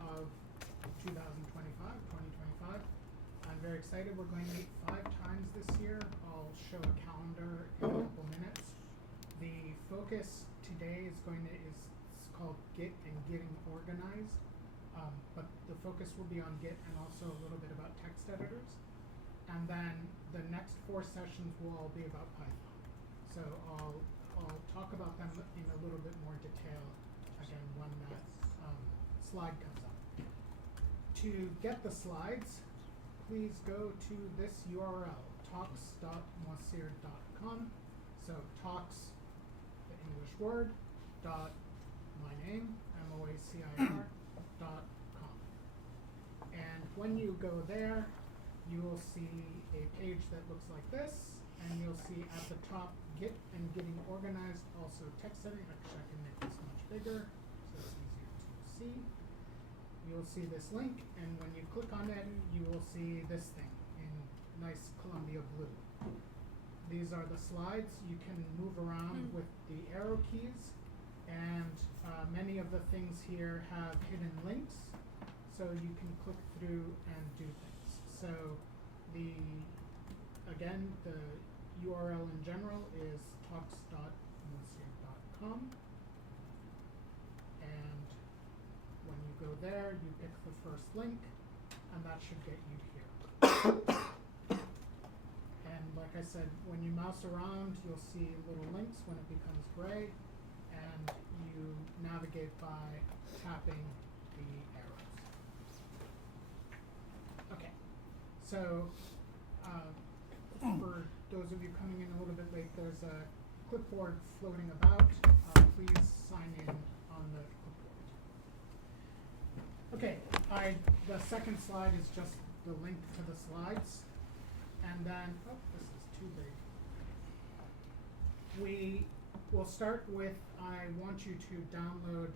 of 2025. I'm very excited. We're going to meet 5 times this year. I'll show a calendar in a couple minutes. The focus today is it's called Git and Getting Organized, but the focus will be on Git and also a little bit about text editors. And then the next 4 sessions will all be about Python. So I'll talk about them in a little bit more detail again when that slide comes up. To get the slides, please go to this URL, talks.moissir.com. So talks, the English word, dot my name, moacir.com. And when you go there, you will see a page that looks like this, and you'll see at the top Git and Getting Organized, also text editing. Actually, I can make this much bigger so it's easier to see. You'll see this link, and when you click on it, you will see this thing in nice Columbia blue. These are the slides. You can move around with the arrow keys, and many of the things here have hidden links, so you can click through and do things. So the URL in general is talks.moissir.com, and when you go there, you pick the first link, and that should get you here. And like I said, when you mouse around, you'll see little links when it becomes gray, and you navigate by tapping the arrows. Okay, so for those of you coming in a little bit late, there's a clipboard floating about. Please sign in on the clipboard. Okay, the second slide is just the link to the slides. And then, this is too big. We will start with, I want you to download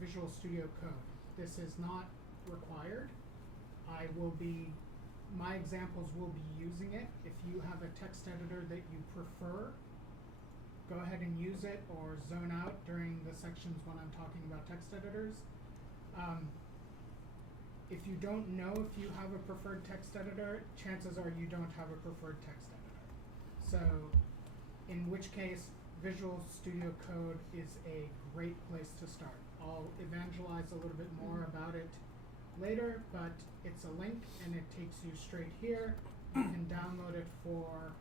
Visual Studio Code. This is not required. My examples will be using it. If you have a text editor that you prefer, go ahead and use it or zone out during the sections when I'm talking about text editors. If you don't know if you have a preferred text editor, chances are you don't have a preferred text editor. So in which case, Visual Studio Code is a great place to start. I'll evangelize a little bit more about it later, but it's a link and it takes you straight here. You can download it for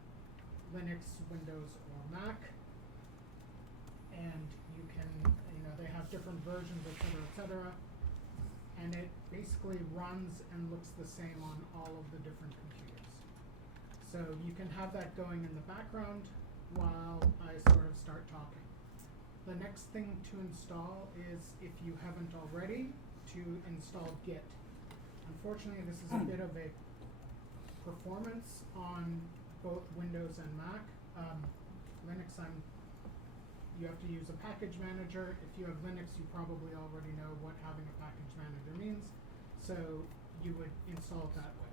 Linux, Windows, or Mac. And you can, they have different versions, et cetera. And it basically runs and looks the same on all of the different computers. So you can have that going in the background while I sort of start talking. The next thing to install is, if you haven't already, to install Git. Unfortunately, this is a bit of a performance on both Windows and Mac. Linux, you have to use a package manager. If you have Linux, you probably already know what having a package manager means. So you would install it that way.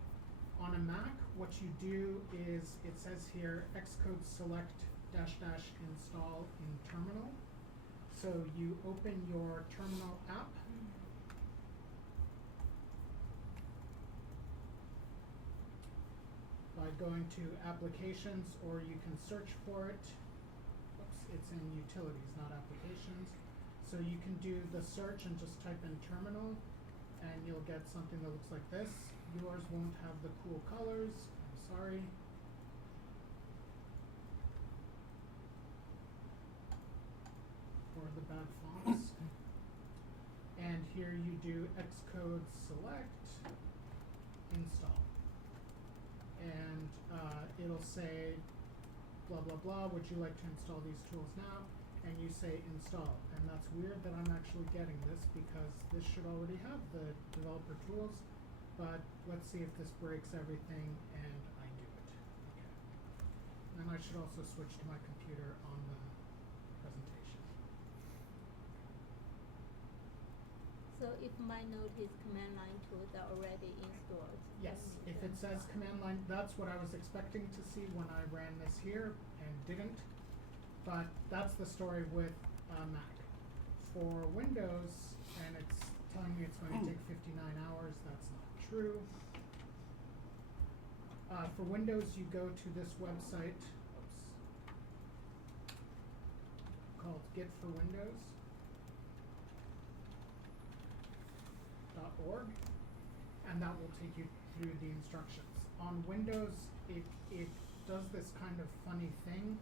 On a Mac, what you do is, it says here, Xcode select -- install in terminal. So you open your terminal app. By going to applications, or you can search for it. Oops, it's in utilities, not applications. So you can do the search and just type in terminal, and you'll get something that looks like this. Yours won't have the cool colors, I'm sorry. Or the bad fonts. And here you do Xcode select install. And it'll say, blah, blah, blah, would you like to install these tools now? And you say install. And that's weird that I'm actually getting this, because this should already have the developer tools. But let's see if this breaks everything, and I do it. Okay. And I should also switch to my computer on the presentation. So if my notice command line tools are already installed. Yes, if it says command line, that's what I was expecting to see when I ran this here and didn't. But that's the story with Mac. For Windows, and it's telling me it's going to take 59 hours. That's not true. For Windows, you go to this website called gitforwindows.org, and that will take you through the instructions. On Windows, it does this kind of funny thing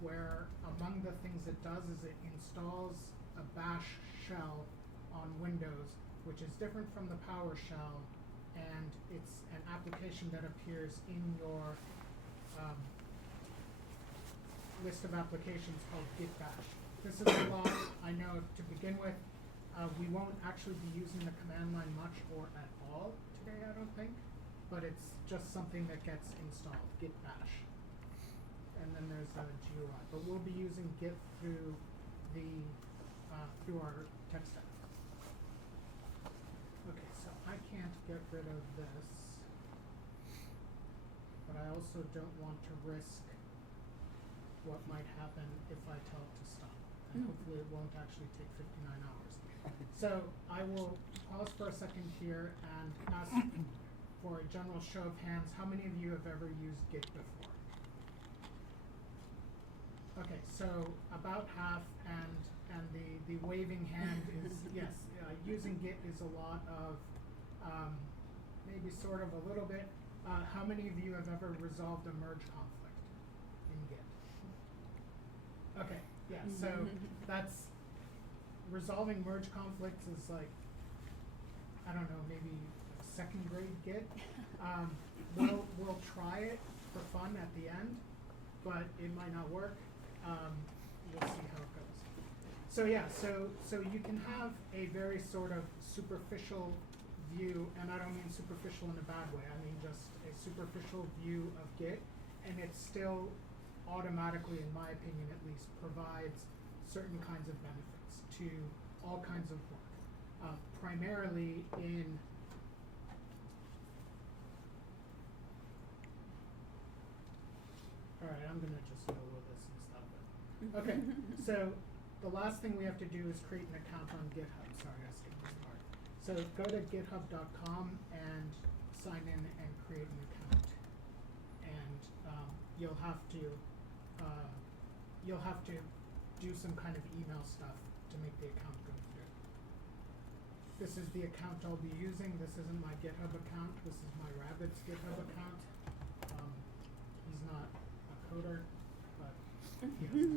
where among the things it does is it installs a bash shell on Windows, which is different from the PowerShell, and it's an application that appears in your list of applications called Git Bash. This is a lot, I know, to begin with. We won't actually be using the command line much or at all today, I don't think, but it's just something that gets installed, Git Bash. And then there's a GUI, but we'll be using Git through the through our tech stack. Okay, so I can't get rid of this, but I also don't want to risk what might happen if I tell it to stop. And hopefully it won't actually take 59 hours. So I will pause for a second here and ask for a general show of hands. How many of you have ever used Git before? Okay, so about half, and the waving hand is yes. Using Git is a lot of maybe sort of a little bit. How many of you have ever resolved a merge conflict in Git? Okay, yeah. So that's resolving merge conflicts is like, I don't know, maybe second grade Git. We'll try it for fun at the end, but it might not work. We'll see how it goes. So yeah, so you can have a very sort of superficial view, and I don't mean superficial in a bad way. I mean just a superficial view of Git, and it still automatically, in my opinion at least, provides certain kinds of benefits to all kinds of work, primarily in all right, I'm gonna just go with this and stop it. Okay, so the last thing we have to do is create an account on GitHub. Sorry, I skipped this part. So go to github.com and sign in and create an account, and you'll have to do some kind of email stuff to make the account go through. This is the account I'll be using. This isn't my GitHub account. This is my Rabbit's GitHub account. He's not a coder, but he has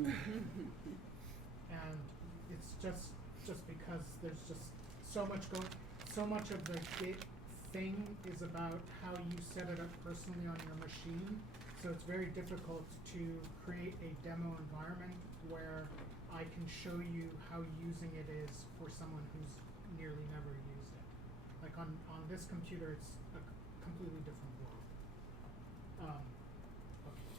and it's just because there's just so much of the Git thing is about how you set it up personally on your machine. So it's very difficult to create a demo environment where I can show you how using it is for someone who's nearly never used it. Like on this computer, it's a completely different world. Okay.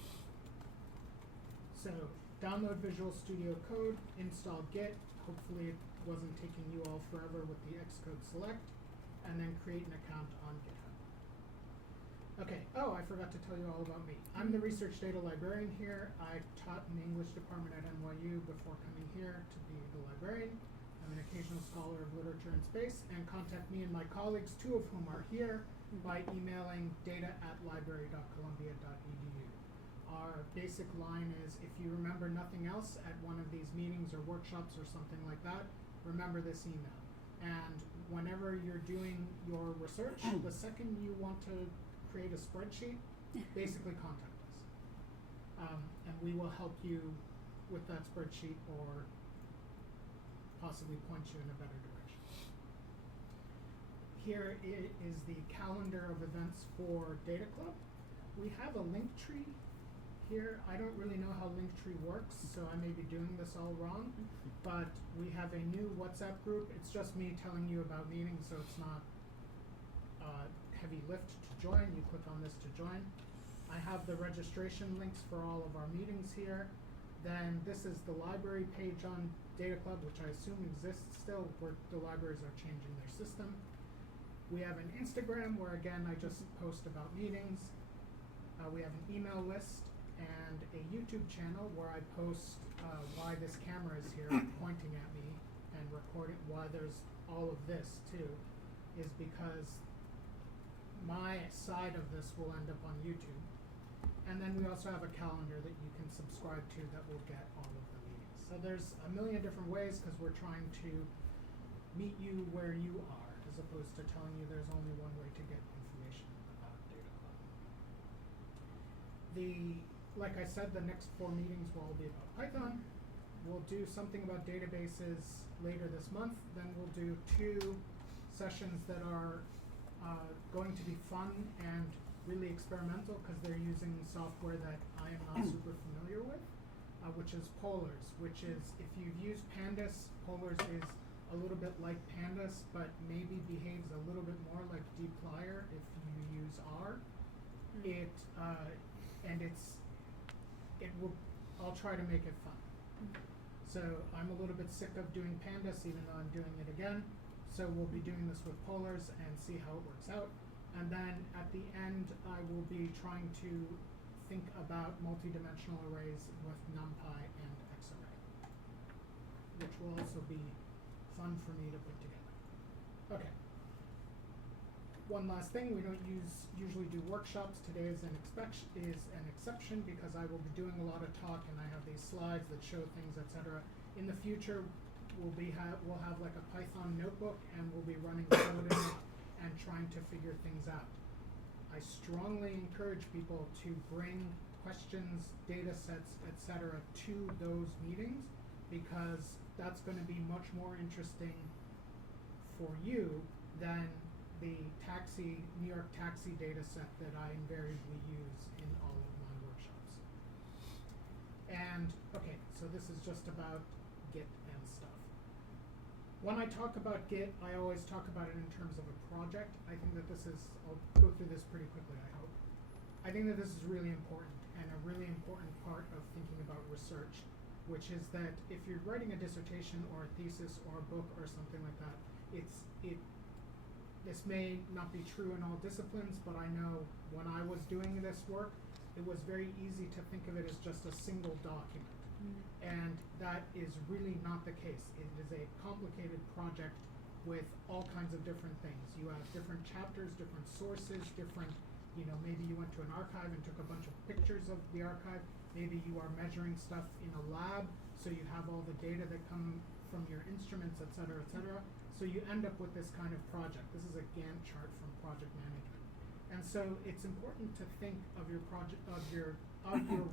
So download Visual Studio Code, install Git. Hopefully it wasn't taking you all forever with the Xcode select, and then create an account on GitHub. Okay, oh, I forgot to tell you all about me. I'm the research data librarian here. I taught in the English department at NYU before coming here to be the librarian. I'm an occasional scholar of literature and space, and contact me and my colleagues, two of whom are here, by emailing data@library.columbia.edu. Our basic line is, if you remember nothing else at one of these meetings or workshops or something like that, remember this email. And whenever you're doing your research, the second you want to create a spreadsheet, basically contact us. And we will help you with that spreadsheet or possibly point you in a better direction. Here is the calendar of events for Data Club. We have a link tree here. I don't really know how Linktree works, so I may be doing this all wrong, but we have a new WhatsApp group. It's just me telling you about meetings, so it's not heavy lift to join. You click on this to join. I have the registration links for all of our meetings here. Then this is the library page on Data Club, which I assume exists still, where the libraries are changing their system. We have an Instagram where, again, I just post about meetings. We have an email list and a YouTube channel where I post why this camera is here pointing at me and recording, why there's all of this too is because my side of this will end up on YouTube. And then we also have a calendar that you can subscribe to that will get all of the meetings. So there's a million different ways because we're trying to meet you where you are as opposed to telling you there's only one way to get information about Data Cloud. Like I said, the next 4 meetings will all be about Python. We'll do something about databases later this month. Then we'll do 2 sessions that are going to be fun and really experimental because they're using software that I am not super familiar with, which is Polars, which is, if you've used Pandas, Polars is a little bit like Pandas, but maybe behaves a little bit more like dplyr if you use R. I'll try to make it fun. So I'm a little bit sick of doing Pandas, even though I'm doing it again. So we'll be doing this with Polars and see how it works out. And then at the end, I will be trying to think about multi-dimensional arrays with NumPy and Xarray, which will also be fun for me to put together. Okay. One last thing, we don't usually do workshops. Today is an exception because I will be doing a lot of talk and I have these slides that show things, etc. In the future, we'll have like a Python notebook and we'll be running code in it and trying to figure things out. I strongly encourage people to bring questions, data sets, etc. to those meetings because that's going to be much more interesting for you than the New York taxi data set that I invariably use in all of my workshops. And, okay, so this is just about Git and stuff. When I talk about Git, I always talk about it in terms of a project. I think that I'll go through this pretty quickly, I hope. I think that this is really important and a really important part of thinking about research, which is that if you're writing a dissertation or a thesis or a book or something like that, this may not be true in all disciplines, but I know when I was doing this work, it was very easy to think of it as just a single document. And that is really not the case. It is a complicated project with all kinds of different things. You have different chapters, different sources, maybe you went to an archive and took a bunch of pictures of the archive. Maybe you are measuring stuff in a lab, so you have all the data that come from your instruments, et cetera, et cetera. So you end up with this kind of project. This is a Gantt chart from project management. And so it's important to think of your project, of your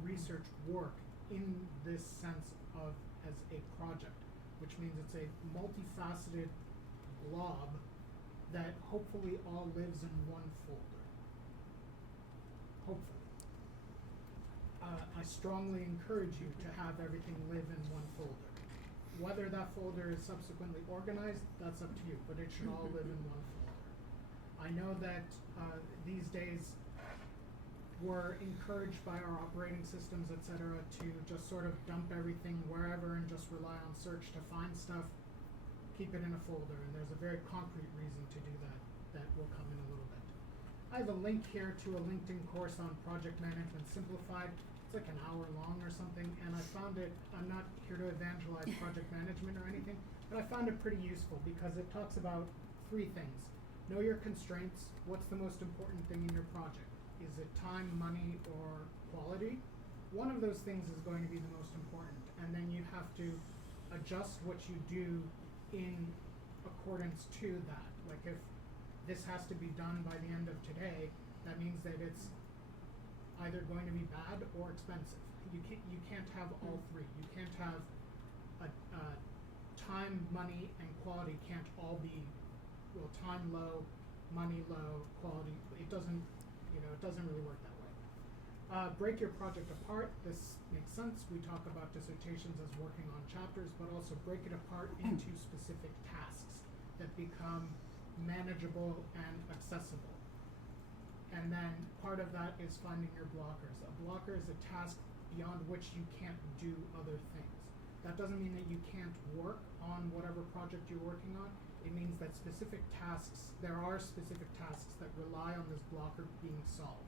research work in this sense of as a project, which means it's a multifaceted blob that hopefully all lives in one folder. Hopefully. I strongly encourage you to have everything live in one folder. Whether that folder is subsequently organized, that's up to you, but it should all live in one folder. I know that these days we're encouraged by our operating systems, etc., to just sort of dump everything wherever and just rely on search to find stuff, keep it in a folder, and there's a very concrete reason to do that that will come in a little bit. I have a link here to a LinkedIn course on project management simplified. It's like an hour long or something, and I found it, I'm not here to evangelize project management or anything, but I found it pretty useful because it talks about 3 things. Know your constraints. What's the most important thing in your project? Is it time, money, or quality? One of those things is going to be the most important, and then you have to adjust what you do in accordance to that. Like if this has to be done by the end of today, that means that it's either going to be bad or expensive. You can't have all 3. You can't have time, money, and quality can't all be, well, time low, money low, quality. It doesn't really work that way. Break your project apart. This makes sense. We talk about dissertations as working on chapters, but also break it apart into specific tasks that become manageable and accessible. And then part of that is finding your blockers. A blocker is a task beyond which you can't do other things. That doesn't mean that you can't work on whatever project you're working on. It means that there are specific tasks that rely on this blocker being solved.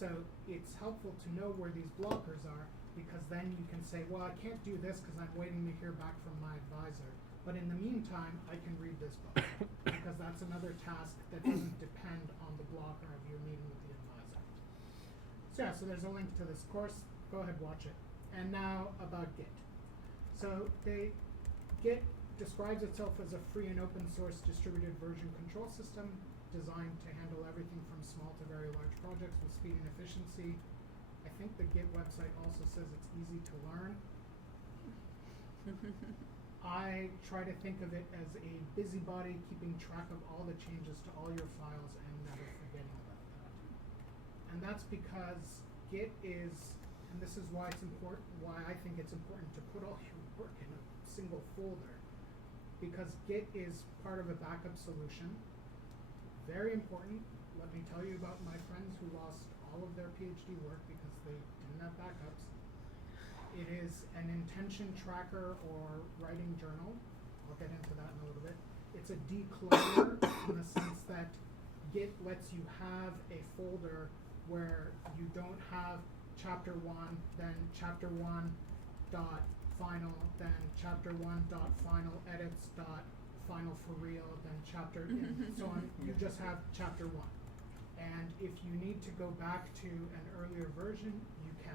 So it's helpful to know where these blockers are because then you can say, well, I can't do this because I'm waiting to hear back from my advisor, But in the meantime, I can read this book because that's another task that doesn't depend on the blocker of your meeting with the advisor. So yeah, so there's a link to this course. Go ahead, watch it. And now about Git. So Git describes itself as a free and open source distributed version control system designed to handle everything from small to very large projects with speed and efficiency. I think the Git website also says it's easy to learn. I try to think of it as a busybody keeping track of all the changes to all your files and never forgetting about that. And that's because Git is, and this is why it's important, why I think it's important to put all your work in a single folder, because Git is part of a backup solution. Very important. Let me tell you about my friends who lost all of their PhD work because they didn't have backups. It is an intention tracker or writing journal. I'll get into that in a little bit. It's a declutter in the sense that Git lets you have a folder where you don't have chapter 1, then chapter 1 dot final, then chapter 1 dot final edits dot final for real, then chapter and so on. You just have chapter 1. And if you need to go back to an earlier version, you can.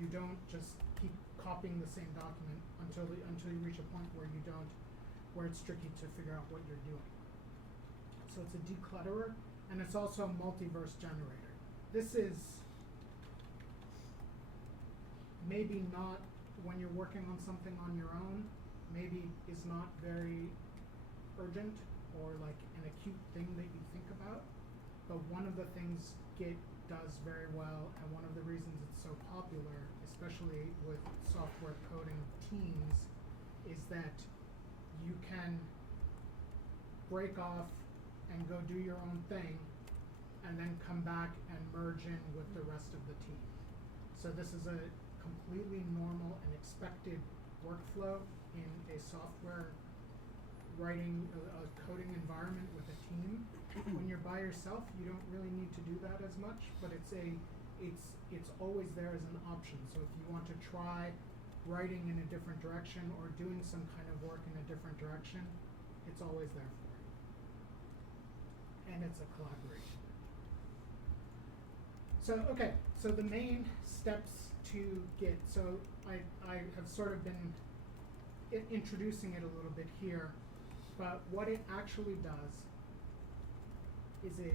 You don't just keep copying the same document until you reach a point where where it's tricky to figure out what you're doing. So it's a declutterer, and it's also a multiverse generator. This is maybe not, when you're working on something on your own, maybe is not very urgent or like an acute thing that you think about. But one of the things Git does very well, and one of the reasons it's so popular, especially with software coding teams, is that you can break off and go do your own thing and then come back and merge in with the rest of the team. So this is a completely normal and expected workflow in a software writing, a coding environment with a team. When you're by yourself, you don't really need to do that as much, but it's always there as an option. So if you want to try writing in a different direction or doing some kind of work in a different direction, it's always there for you. And it's a collaboration. So okay, so the main steps to Git. So I have sort of been introducing it a little bit here, but what it actually does is it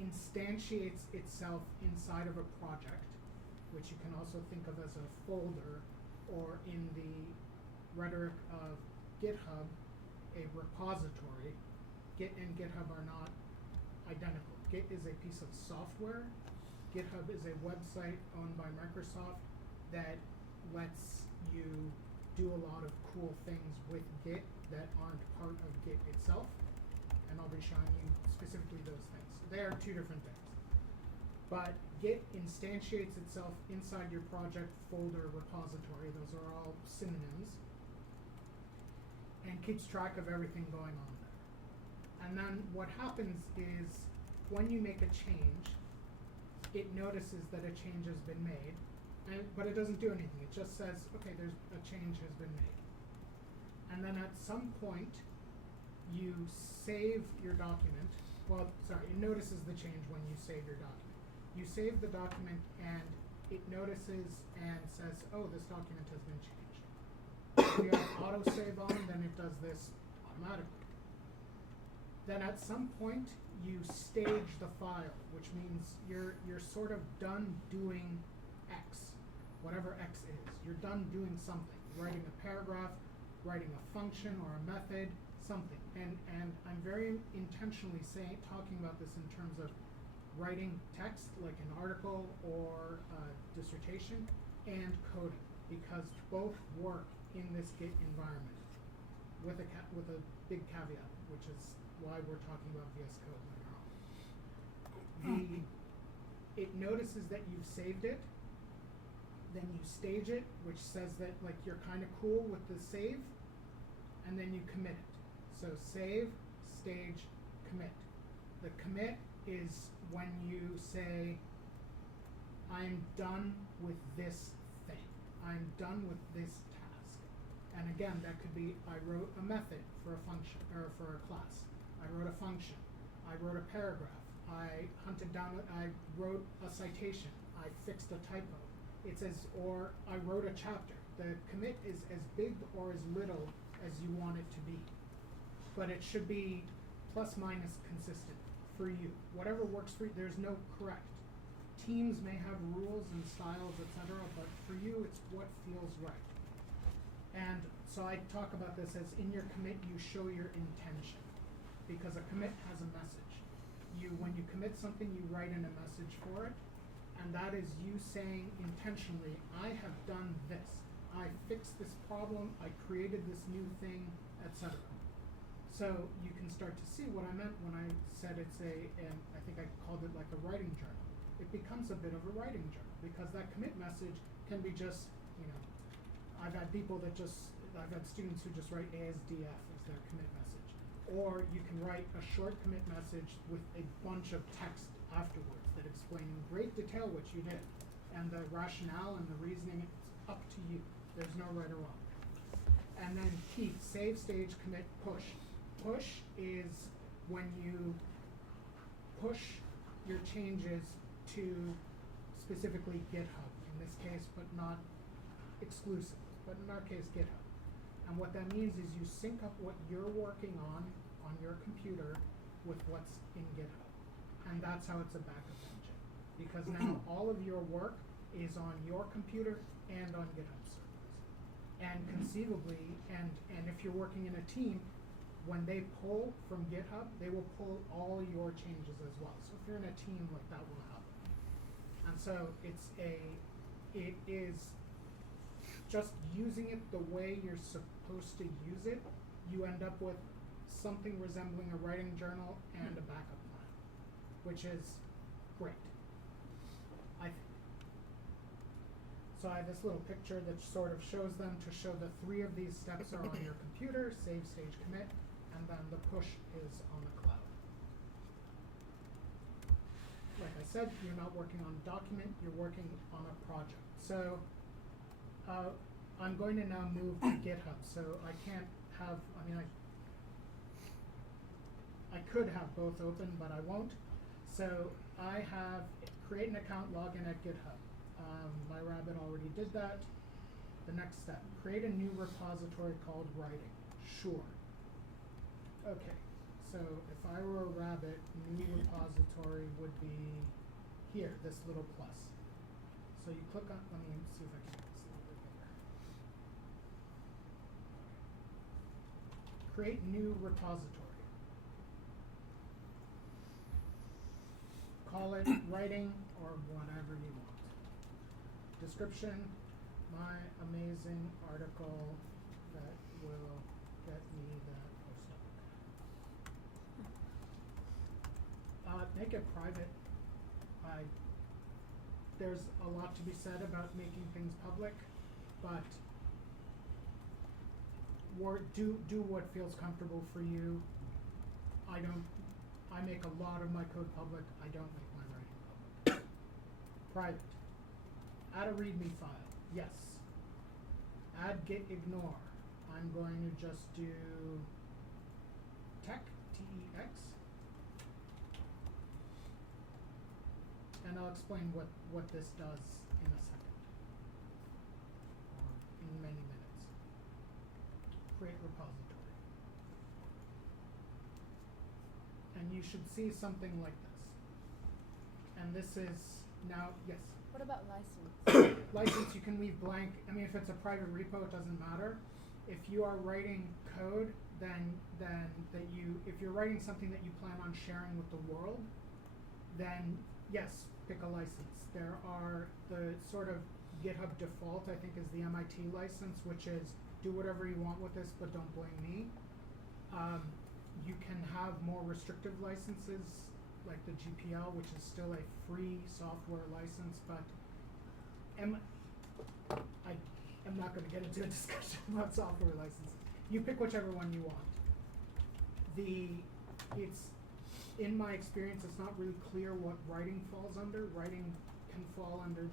instantiates itself inside of a project, which you can also think of as a folder, or in the rhetoric of GitHub, a repository. Git and GitHub are not identical. Git is a piece of software. GitHub is a website owned by Microsoft that lets you do a lot of cool things with Git that aren't part of Git itself. And I'll be showing you specifically those things. They are two different things. But Git instantiates itself inside your project folder repository. Those are all synonyms. And keeps track of everything going on there. And then what happens is when you make a change, it notices that a change has been made, but it doesn't do anything. It just says, okay, there's a change has been made. And then at some point, you save your document. Well, sorry, it notices the change when you save your document. You save the document and it notices and says, oh, this document has been changed. If you have autosave on, then it does this automatically. Then at some point, you stage the file, which means you're sort of done doing X, whatever X is. You're done doing something, writing a paragraph, writing a function or a method, something. And I'm very intentionally talking about this in terms of writing text, like an article or a dissertation, and coding, because both work in this Git environment with a big caveat, which is why we're talking about VS Code later on. It notices that you've saved it, then you stage it, which says that like you're kind of cool with the save, and then you commit it. So save, stage, commit. The commit is when you say, I'm done with this thing. I'm done with this task. And again, that could be, I wrote a method for a function, or for a class. I wrote a function. I wrote a paragraph. I hunted down, I wrote a citation. I fixed a typo. Or I wrote a chapter. The commit is as big or as little as you want it to be. But it should be plus minus consistent for you. Whatever works for you, there's no correct. Teams may have rules and styles, etc., but for you, it's what feels right. And so I talk about this as in your commit, you show your intention, because a commit has a message. When you commit something, you write in a message for it, and that is you saying intentionally, I have done this. I fixed this problem. I created this new thing, etc. So you can start to see what I meant when I said and I think I called it like a writing journal. It becomes a bit of a writing journal, because that commit message can be just, I've had students who just write ASDF as their commit message. Or you can write a short commit message with a bunch of text afterwards that explain in great detail what you did. And the rationale and the reasoning, it's up to you. There's no right or wrong. And then keep, save, stage, commit, push. Push is when you push your changes to specifically GitHub in this case, but not exclusive, but in our case GitHub. And what that means is you sync up what you're working on your computer with what's in GitHub. And that's how it's a backup engine. Because now all of your work is on your computer and on GitHub servers. And conceivably, and if you're working in a team, when they pull from GitHub, they will pull all your changes as well. So if you're in a team, like that will happen. And so it is just using it the way you're supposed to use it. You end up with something resembling a writing journal and a backup plan, which is great, I think. So I have this little picture that sort of shows them to show the 3 of these steps are on your computer, save, stage, commit, and then the push is on the cloud. Like I said, you're not working on a document, you're working on a project. So I'm going to now move to GitHub. So I can't have, I could have both open, but I won't. So I have create an account, log in at GitHub. My rabbit already did that. The next step, create a new repository called writing. Sure. Okay, so if I were a rabbit, new repository would be here, this little plus. So you click on, let me see if I can make this a little bit bigger. Create new repository. Call it writing or whatever you want. Description, my amazing article that will get me that postdoc. Make it private. There's a lot to be said about making things public, but do what feels comfortable for you. I make a lot of my code public. I don't make my writing public. Private. Add a README file. Yes. Add git ignore. I'm going to just do tech, T-E-X. And I'll explain what this does in a second. Or in many minutes. Create repository. And you should see something like this. And this is now, yes? What about license? License you can leave blank. If it's a private repo, it doesn't matter. If you are writing code, then if you're writing something that you plan on sharing with the world, then yes, pick a license. There are the sort of GitHub default, I think, is the MIT license, which is do whatever you want with this, but don't blame me. You can have more restrictive licenses, like the GPL, which is still a free software license, but I'm not going to get into a discussion about software licenses. You pick whichever one you want. In my experience, it's not really clear what writing falls under. Writing can fall under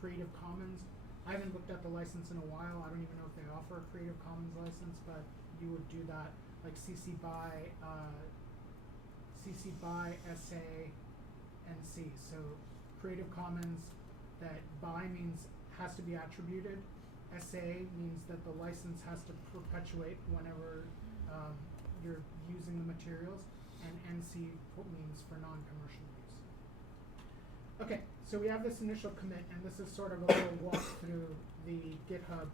Creative Commons. I haven't looked at the license in a while. I don't even know if they offer a Creative Commons license, but you would do that like CC BY, SA, and C. So Creative Commons, that BY means has to be attributed. SA means that the license has to perpetuate whenever you're using the materials, and NC means for non-commercial use. Okay, so we have this initial commit, and this is sort of a little walk through the GitHub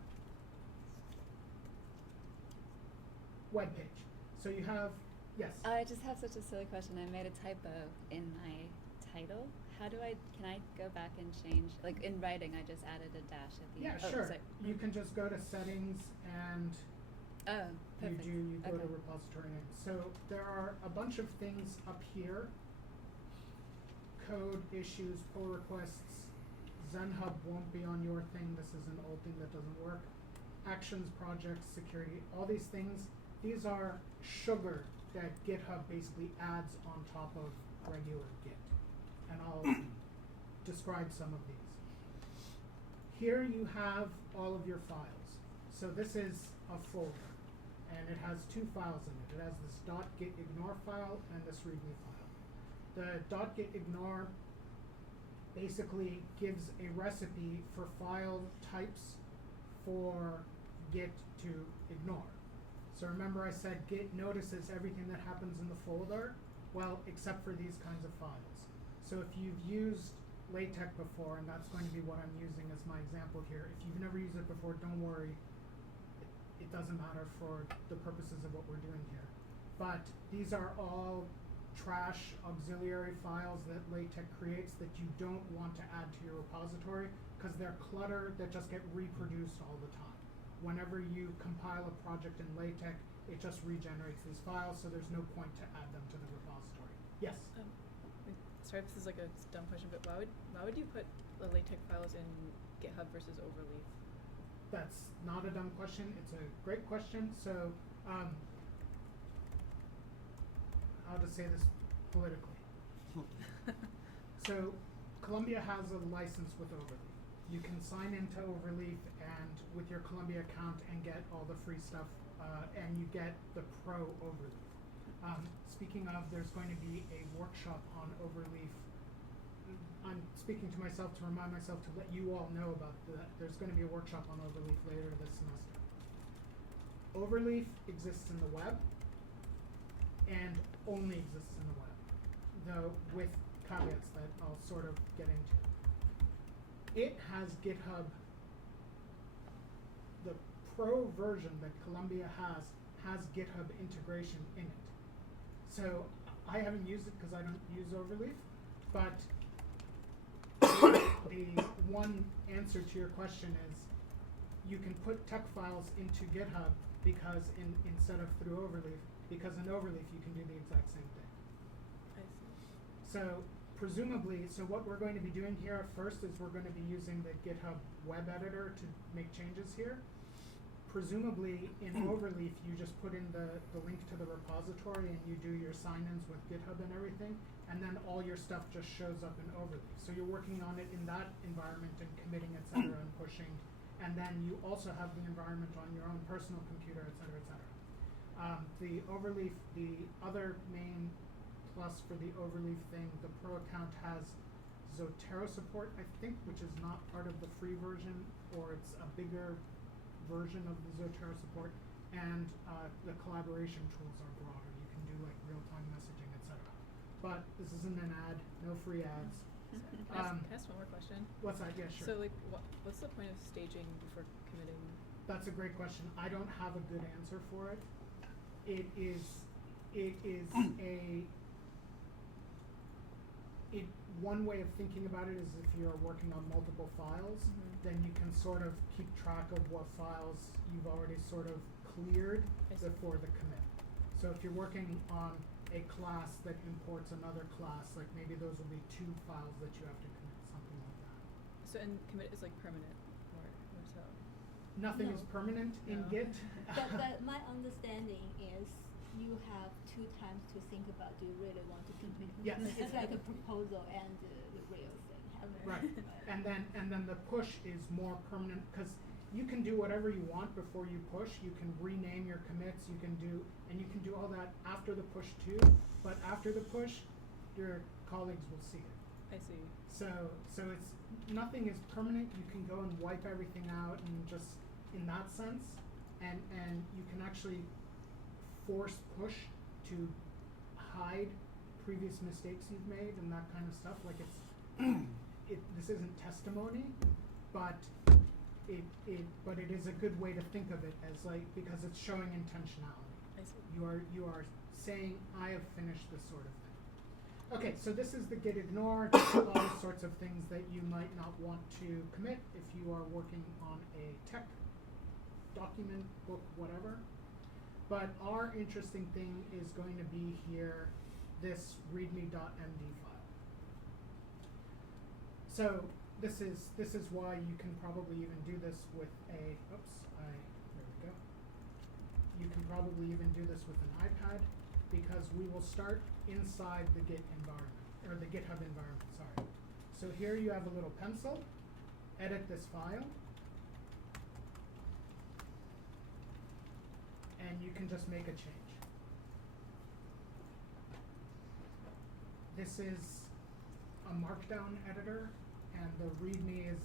webpage. So you have, yes? I just have such a silly question. I made a typo in my title. Can I go back and change, like in writing I just added a dash at the end. Yeah, sure. You can just go to settings and perfect. you go to Okay. repository name. So there are a bunch of things up here. Code, issues, pull requests. ZenHub won't be on your thing. This is an old thing that doesn't work. Actions, projects, security, all these things. These are sugar that GitHub basically adds on top of regular Git. And I'll describe some of these. Here you have all of your files. So this is a folder, and it has two files in it. It has this .gitignore file and this README file. The .gitignore basically gives a recipe for file types for Git to ignore. So remember I said Git notices everything that happens in the folder? Well, except for these kinds of files. So if you've used LaTeX before, and that's going to be what I'm using as my example here, if you've never used it before, don't worry. It doesn't matter for the purposes of what we're doing here. But these are all trash auxiliary files that LaTeX creates that you don't want to add to your repository because they're clutter that just get reproduced all the time. Whenever you compile a project in LaTeX, it just regenerates these files, so there's no point to add them to the repository. Yes? Sorry if this is like a dumb question, but why would you put the LaTeX files in GitHub versus Overleaf? That's not a dumb question. It's a great question. So, how to say this politically? So, Columbia has a license with Overleaf. You can sign into Overleaf and with your Columbia account and get all the free stuff, and you get the pro Overleaf. Speaking of, there's going to be a workshop on Overleaf. I'm speaking to myself to remind myself to let you all know about that. There's going to be a workshop on Overleaf later this semester. Overleaf exists in the web and only exists in the web, though with caveats that I'll sort of get into. It has GitHub, the pro version that Columbia has GitHub integration in it. So I haven't used it because I don't use Overleaf, but the one answer to your question is you can put tech files into GitHub because instead of through Overleaf, because in Overleaf you can do the exact same thing. I see. So presumably, so what we're going to be doing here at first is we're going to be using the GitHub web editor to make changes here. Presumably in Overleaf you just put in the link to the repository and you do your sign-ins with GitHub and everything, and then all your stuff just shows up in Overleaf. So you're working on it in that environment and committing, etc., and pushing, and then you also have the environment on your own personal computer, etc., etc. The Overleaf, the other main plus for the Overleaf thing, the pro account has Zotero support, I think, which is not part of the free version, or it's a bigger version of the Zotero support, and the collaboration tools are broader. You can do like real-time messaging, etc. But this isn't an ad, no free ads. Can I ask one more question? What's that? Yeah, sure. So like, what's the point of staging before committing? That's a great question. I don't have a good answer for it. It is one way of thinking about it is if you're working on multiple files, then you can sort of keep track of what files you've already sort of cleared before the commit. So if you're working on a class that imports another class, like maybe those will be two files that you have to commit, something like that. So and commit is like permanent, or so. Nothing No. is permanent in No. Git. But my understanding is you have two times to think about, do you really want to commit? Yes. It's like a proposal and the real thing happening. Right. And then the push is more permanent because you can do whatever you want before you push. You can rename your commits. You can do all that after the push too. But after the push, your colleagues will see it. I see. So it's nothing is permanent. You can go and wipe everything out and just in that sense, and you can actually force push to hide previous mistakes you've made and that kind of stuff. Like this isn't testimony, but it is a good way to think of it as like because it's showing intentionality. I see. You are saying I have finished this sort of thing. Okay, so this is the git ignore, just all sorts of things that you might not want to commit if you are working on a tech document, book, whatever. But our interesting thing is going to be here, this readme.md file. So this is why you can probably even do this with a, there we go. You can probably even do this with an iPad because we will start inside the Git environment, or the GitHub environment, sorry. So here you have a little pencil, edit this file, and you can just make a change. This is a markdown editor, and the readme.md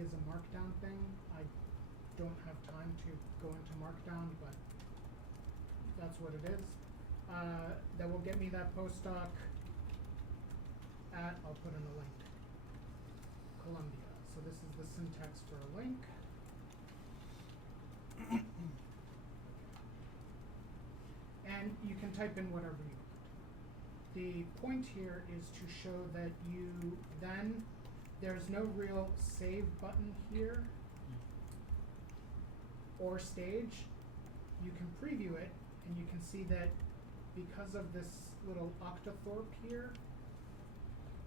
is a markdown thing. I don't have time to go into markdown, but that's what it is. That will get me that postdoc at, I'll put in a link, Columbia. So this is the syntax for a link. And you can type in whatever you want. The point here is to show that there's no real save button here or stage. You can preview it and you can see that because of this little octothorpe here,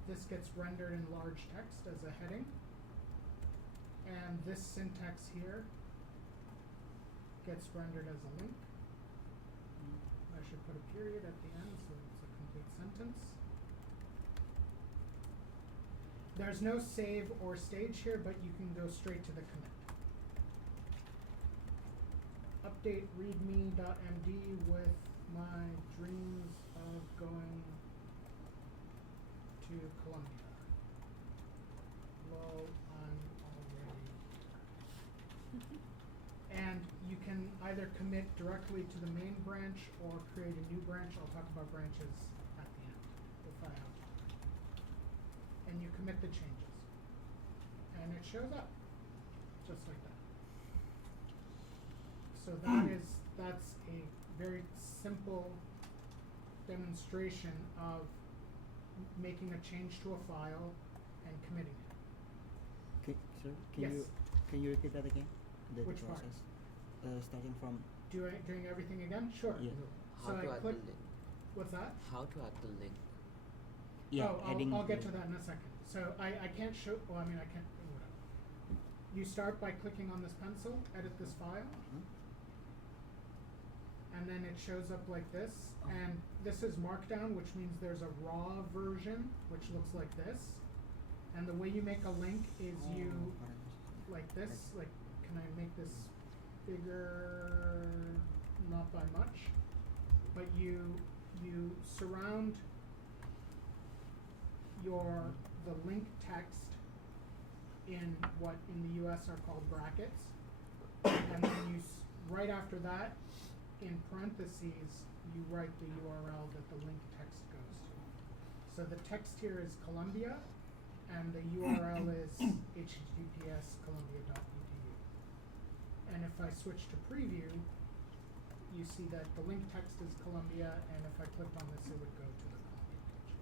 this gets rendered in large text as a heading. And this syntax here gets rendered as a link. I should put a period at the end so it's a complete sentence. There's no save or stage here, but you can go straight to the commit. Update readme.md with my dreams of going to Columbia. Lol, I'm already here. And you can either commit directly to the main branch or create a new branch. I'll talk about branches at the end if I have time. And you commit the changes. And it shows up just like that. So that's a very simple demonstration of making a change to a file and committing it. Okay, sir, Yes. Can you repeat that again? The Which part? process. Starting from Doing everything again? Sure. Yeah. So How I to add click. the link? What's that? How to add the link? adding I'll get to the- that in a second. So I can't show, well, I mean, I can't, whatever. You start by clicking on this pencil, edit this file, and then it shows up like this. And this is Markdown, which means there's a raw version, which looks like this. And the way you make a link is you, like this, like, can I make this bigger? Not by much. But you surround the link text in what in the US are called brackets. And then right after that, in parentheses, you write the URL that the link text goes to. So the text here is Columbia, and the URL is https://columbia.edu. And if I switch to preview, you see that the link text is Columbia, and if I clicked on this, it would go to the Columbia page.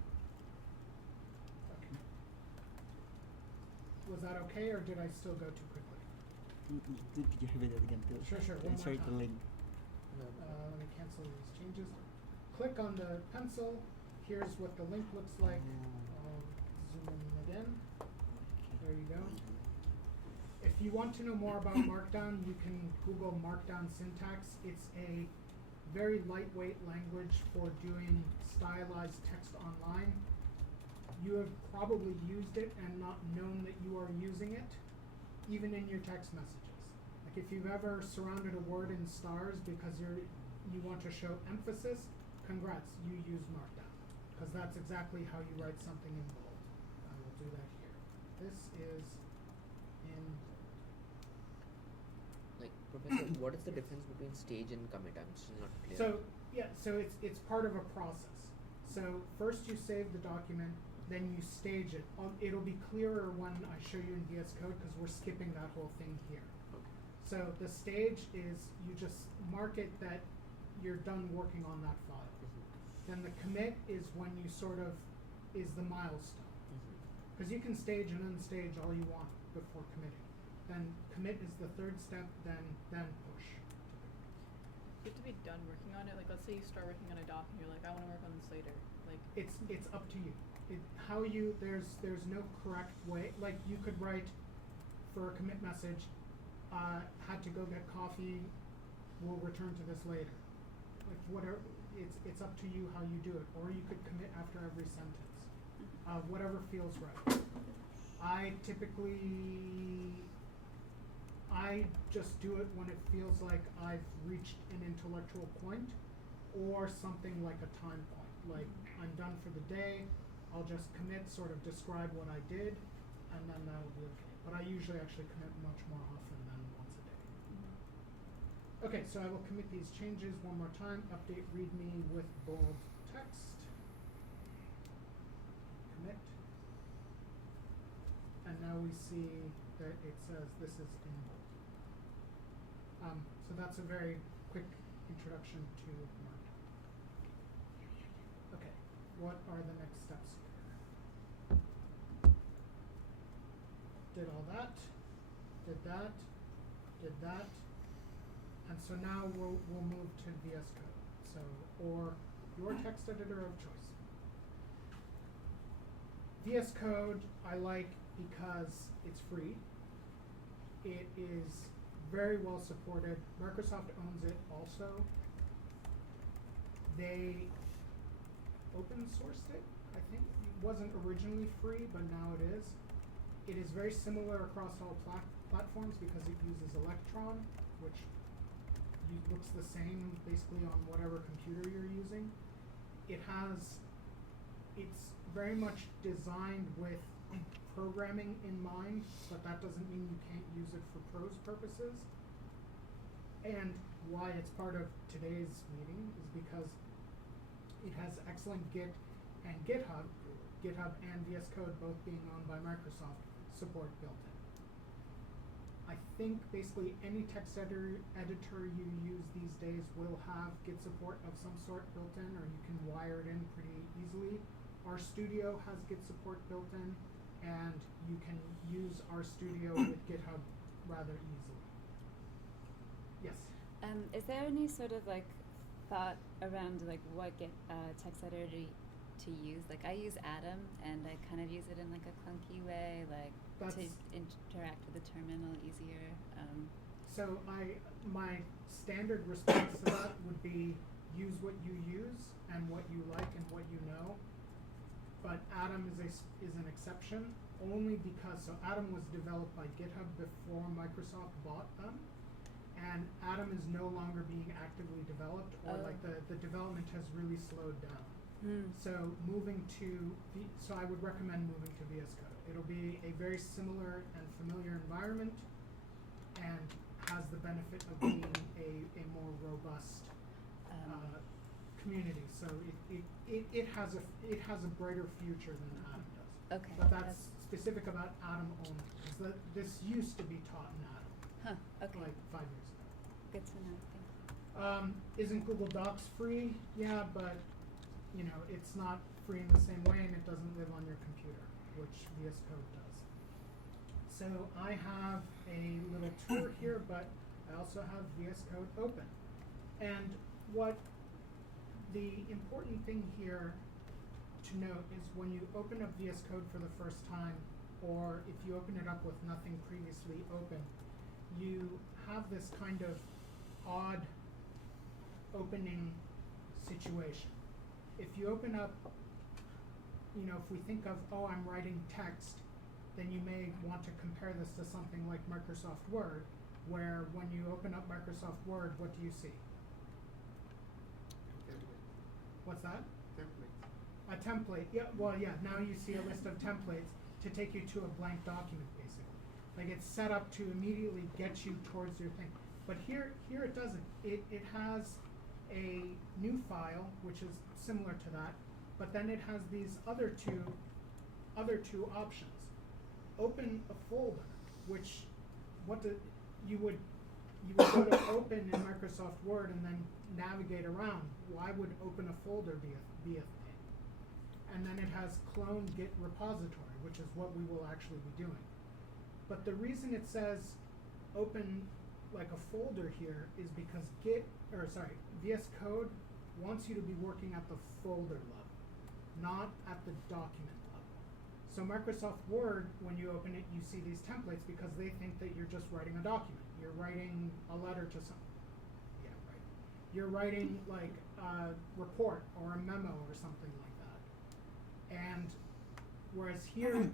Okay. Was that okay, or did I still go too quickly? Could you repeat that again, too? Sure, one more Insert the time. link. Let me cancel these changes. Click on the pencil. Here's what the link looks like. I'll zoom in again. There you go. If you want to know more about Markdown, you can Google Markdown syntax. It's a very lightweight language for doing stylized text online. you have probably used it and not known that you are using it, even in your text messages. Like if you've ever surrounded a word in stars because you want to show emphasis, congrats, you use Markdown. Because that's exactly how you write something in bold. I will do that here. This is in Like, Professor, what is the difference between stage and commit? I'm still not clear. So it's part of a process. So first you save the document, then you stage it. It'll be clearer when I show you in VS Code because we're skipping that whole thing here. Okay. So the stage is you just mark it that you're done working on that file. Then the commit is when you is the milestone. Because you can stage and unstage all you want before committing. Then commit is the third step, then push. You have to be done working on it. Like, let's say you start working on a doc and you're like, I want to work on this later. Like, It's up to you. There's no correct way. Like you could write for a commit message, had to go get coffee, we'll return to this later. Like whatever, it's up to you how you do it. Or you could commit after every sentence. Whatever feels right. I just do it when it feels like I've reached an intellectual point or something like a time point. Like I'm done for the day, I'll just commit, sort of describe what I did, and then that'll be okay. But I usually actually commit much more often than once a day. Okay, so I will commit these changes one more time. Update README with bold text. Commit. And now we see that it says this is in bold. So that's a very quick introduction to Markdown. Okay, what are the next steps here? Did all that, did that, did that, and so now we'll move to VS Code. So, or your text editor of choice. VS Code I like because it's free. It is very well supported. Microsoft owns it also. They open sourced it, I think. It wasn't originally free, but now it is. It is very similar across all platforms because it uses Electron, which looks the same basically on whatever computer you're using. It's very much designed with programming in mind, but that doesn't mean you can't use it for prose purposes. And why it's part of today's meeting is because it has excellent Git and GitHub and VS Code both being owned by Microsoft support built in. I think basically any text editor you use these days will have Git support of some sort built in, or you can wire it in pretty easily. RStudio has Git support built in, and you can use RStudio with GitHub rather easily. Yes? Is there any sort of like thought around like what text editor to use? Like I use Atom, and I kind of use it in like a clunky way, like to interact with the terminal easier. So my standard response to that would be use what you use and what you like and what you know. But Atom is an exception only because Atom was developed by GitHub before Microsoft bought them, and Atom is no longer being actively developed, or like the development has really slowed down. So so I would recommend moving to VS Code. It'll be a very similar and familiar environment, and has the benefit of being a more robust community. So it has a brighter future than Atom does. Okay. But that's specific about Atom only, because this used to be taught in Atom. Huh. Okay. Like 5 years ago. Good to know. Thank you. Isn't Google Docs free? Yeah, but it's not free in the same way, and it doesn't live on your computer, which VS Code does. So I have a little tour here, but I also have VS Code open. And what the important thing here to note is when you open up VS Code for the first time, or if you open it up with nothing previously open, you have this kind of odd opening situation. If you open up you know, if we think of, oh, I'm writing text, then you may want to compare this to something like Microsoft Word, where when you open up Microsoft Word, what do you see? What's that? A template. Yeah, well, yeah, now you see a list of templates to take you to a blank document, basically. Like, it's set up to immediately get you towards your thing. But here it doesn't. It has a new file, which is similar to that, but then it has these other two options. Open a folder, which you would go to open in Microsoft Word and then navigate around. Why would open a folder be a thing? And then it has clone Git repository, which is what we will actually be doing. But the reason it says open like a folder here is because VS Code wants you to be working at the folder level, not at the document level. So Microsoft Word, when you open it, you see these templates because they think that you're just writing a document. You're writing a letter to someone. Yeah, right. You're writing like a report or a memo or something like that. And whereas here,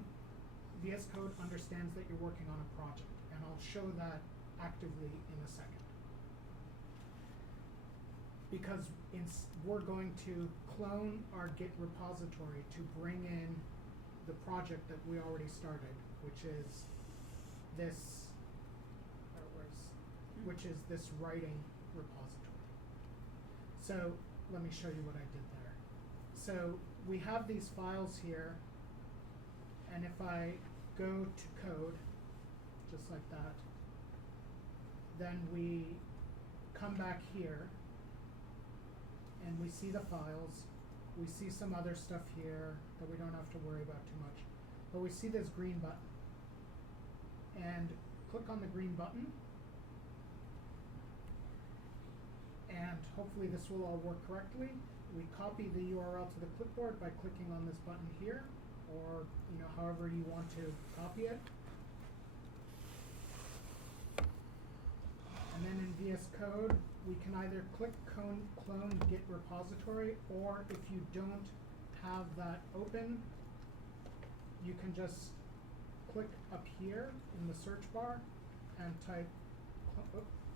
VS Code understands that you're working on a project, and I'll show that actively in a second. Because we're going to clone our Git repository to bring in the project that we already started, which is this, writing repository. So let me show you what I did there. So we have these files here, and if I go to code, just like that, then we come back here, and we see the files. We see some other stuff here that we don't have to worry about too much. But we see this green button. And click on the green button. And hopefully this will all work correctly. We copy the URL to the clipboard by clicking on this button here, or however you want to copy it. And then in VS Code, we can either click clone Git repository, or if you don't have that open, you can just click up here in the search bar and type,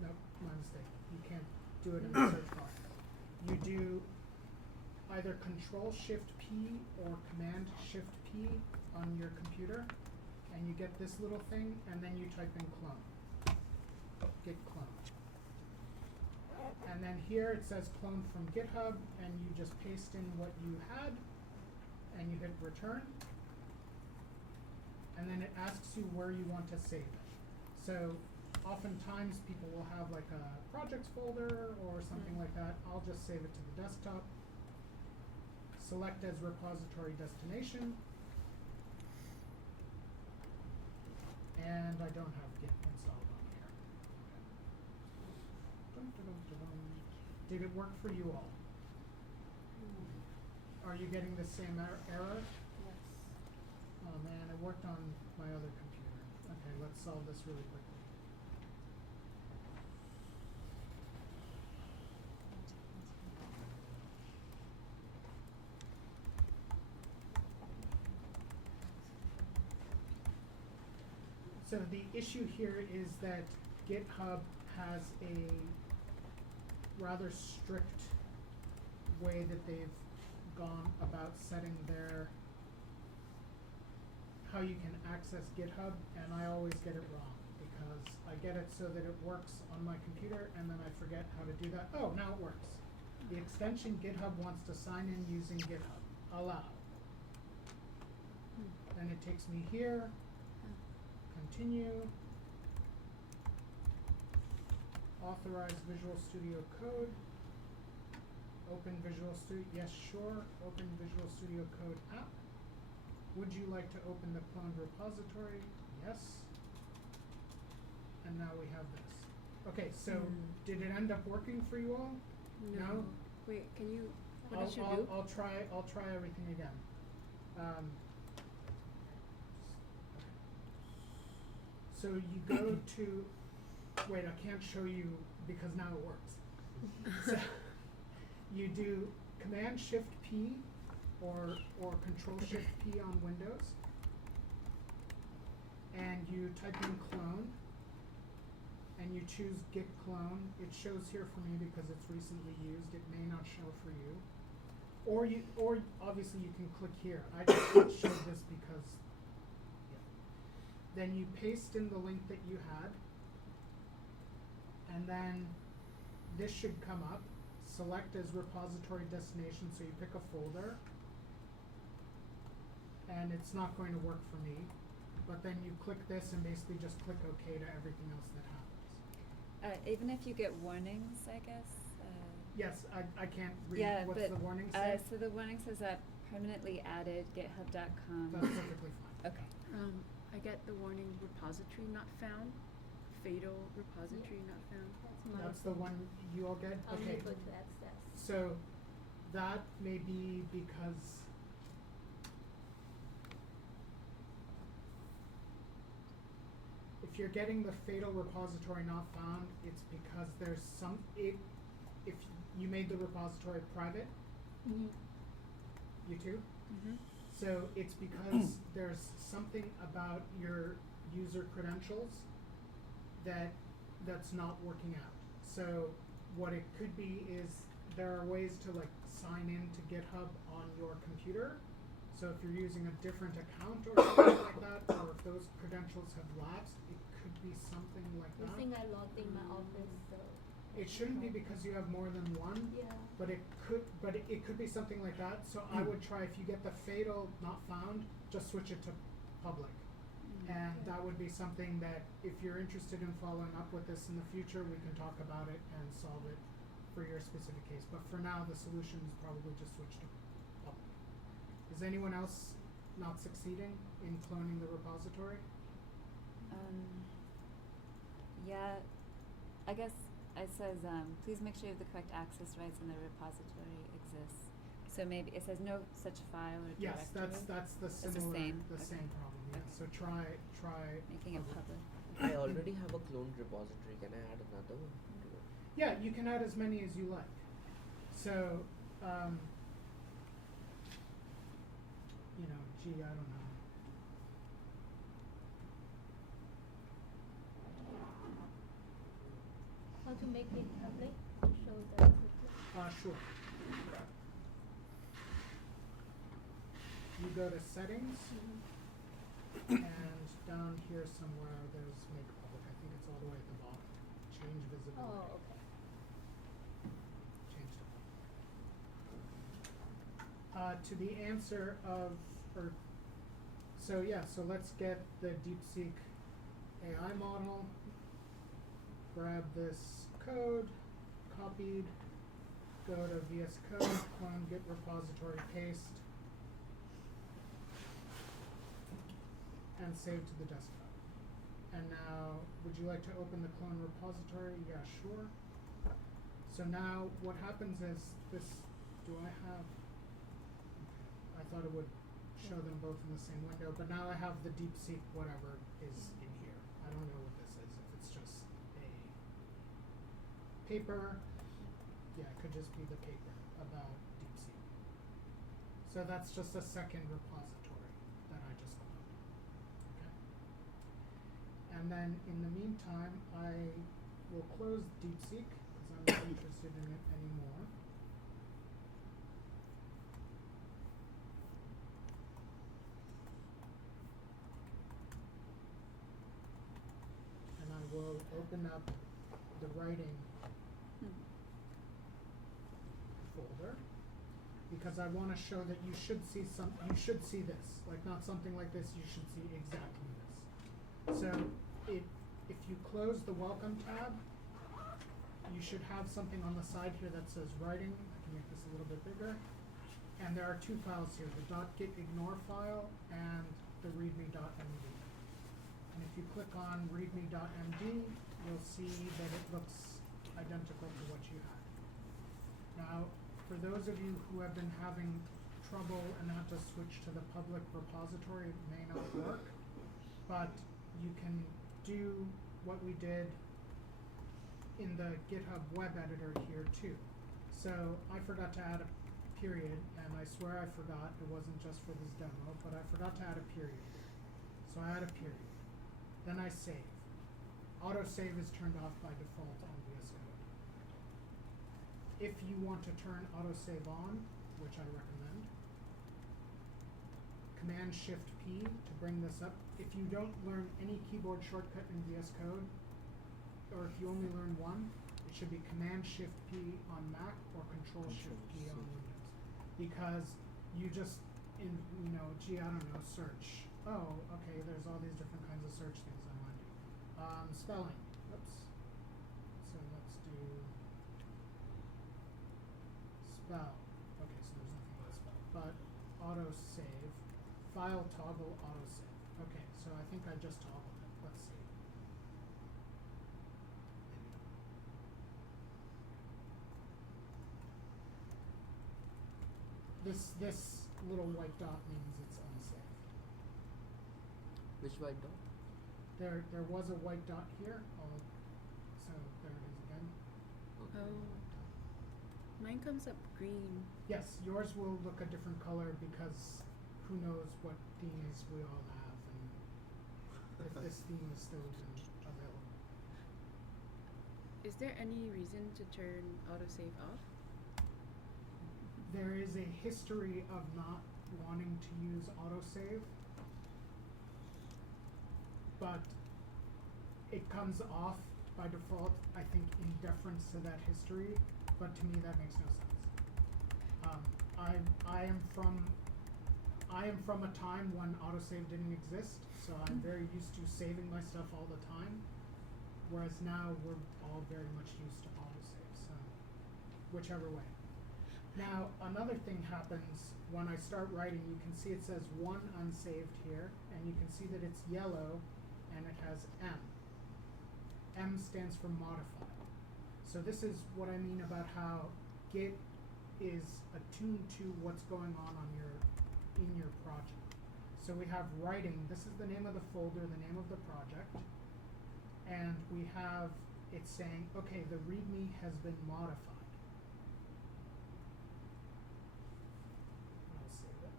no, my mistake. You can't do it in the search bar. You do either Control-Shift-P or Command-Shift-P on your computer, and you get this little thing, and then you type in clone. Git clone. And then here it says clone from GitHub, and you just paste in what you had, and you hit return. And then it asks you where you want to save it. So oftentimes people will have like a projects folder or something like that. I'll just save it to the desktop. Select as repository destination. And I don't have Git installed on here. Did it work for you all? Are you getting the same error? Yes. Oh man, it worked on my other computer. Okay, let's solve this really quickly. So the issue here is that GitHub has a rather strict way that they've gone about setting how you can access GitHub, and I always get it wrong because I get it so that it works on my computer and then I forget how to do that. Oh, now it works. The extension GitHub wants to sign in using GitHub. Allow. Then it takes me here. Continue. Authorize Visual Studio Code. Open Visual Studio, yes, sure. Open Visual Studio Code app. Would you like to open the cloned repository? Yes. And now we have this. Okay, so did it end up working for you all? No? Wait, can you, what did you do? I'll try everything again. So you go to, wait, I can't show you because now it works. So you do Command-Shift-P or Control-Shift-P on Windows, and you type in clone, and you choose git clone. It shows here for me because it's recently used. It may not show for you. Or obviously you can click here. I just showed this because, yeah. Then you paste in the link that you had, and then this should come up. Select as repository destination, so you pick a folder, and it's not going to work for me. But then you click this and basically just click OK to everything else that happens. Even if you get warnings, I guess. Yes, I can't read. Yeah, What's but the warning say? so the warning says that permanently added GitHub.com. That's perfectly fine. Okay. I get the warning repository not found, fatal repository not found. That's the one you all get? Okay. Unable to access. So that may be because if you're getting the fatal repository not found, it's because there's if you made the repository private, you too? Mm-hmm. So it's because there's something about your user credentials that's not working out. So what it could be is there are ways to like sign in to GitHub on your computer. So if you're using a different account or something like that, or if those credentials have lapsed, it could be something like I that. think I logged in my office, so. It shouldn't be because you have more than one. Yeah. But it could be something like that. So I would try, if you get the fatal not found, just switch it to public. And that would be something that if you're interested in following up with this in the future, we can talk about it and solve it for your specific case. But for now, the solution is probably just switch to public. Is anyone else not succeeding in cloning the repository? Yeah, I guess it says, please make sure you have the correct access rights and the repository exists. So maybe it says no such file or Yes, directory. that's the It's the similar, same. the Okay. same problem. Yeah. Okay. So try Making it public. I already have a cloned repository. Can I add another one to it? Yeah, you can add as many as you like. So, gee, I don't know. How to make it public? Show the quickly. Sure. You go to settings, and down here somewhere there's make public. I think it's all the way at the bottom. Change visibility. Oh, okay. Change to public. To the answer of, so let's get the DeepSeek AI model. Grab this code, copied, go to VS Code, clone Git repository, paste, and save to the desktop. And now, would you like to open the clone repository? Yeah, sure. So now what happens is this, do I have, I thought it would show them both in the same window, but now I have the DeepSeek whatever is in here. I don't know what this is, if it's just a paper. Yeah, it could just be the paper about DeepSeek. So that's just a second repository that I just cloned. Okay. And then in the meantime, I will close DeepSeek because I'm not interested in it anymore. And I will open up the writing folder because I want to show that you should see this, like not something like this, you should see exactly this. So if you close the welcome tab, you should have something on the side here that says writing. I can make this a little bit bigger. And there are two files here, the .gitignore file and the readme.md. And if you click on readme.md, you'll see that it looks identical to what you had. Now, for those of you who have been having trouble and have to switch to the public repository, it may not work, but you can do what we did in the GitHub web editor here too. So I forgot to add a period, and I swear I forgot, it wasn't just for this demo, but I forgot to add a period here. So I add a period. Then I save. Autosave is turned off by default on VS Code. If you want to turn autosave on, which I recommend, Command-Shift-P to bring this up. If you don't learn any keyboard shortcut in VS Code, or if you only learn one, it should be Command-Shift-P on Mac or Control-Shift-P on Windows. Because you just, gee, I don't know, search. Oh, okay, there's all these different kinds of search things I want to do. Spelling. Oops. So let's do spell. Okay, so there's nothing about spell. But autosave. File toggle autosave. Okay, so I think I just toggled it. Let's see. Maybe not. This little white dot means it's unsafe. Which white dot? There was a white dot here. So there it is again. Okay. Oh. Mine comes up green. Yes, yours will look a different color because who knows what themes we all have and if this theme is still even available. Is there any reason to turn autosave off? There is a history of not wanting to use autosave, but it comes off by default, I think, in deference to that history, but to me that makes no sense. I am from a time when autosave didn't exist, so I'm very used to saving my stuff all the time, whereas now we're all very much used to autosave, so whichever way. Now, another thing happens when I start writing. You can see it says 1 unsaved here, and you can see that it's yellow, and it has M. M stands for modified. So this is what I mean about how Git is attuned to what's going on in your project. So we have writing. This is the name of the folder, the name of the project, and we have it saying, okay, the README has been modified. I'll save it.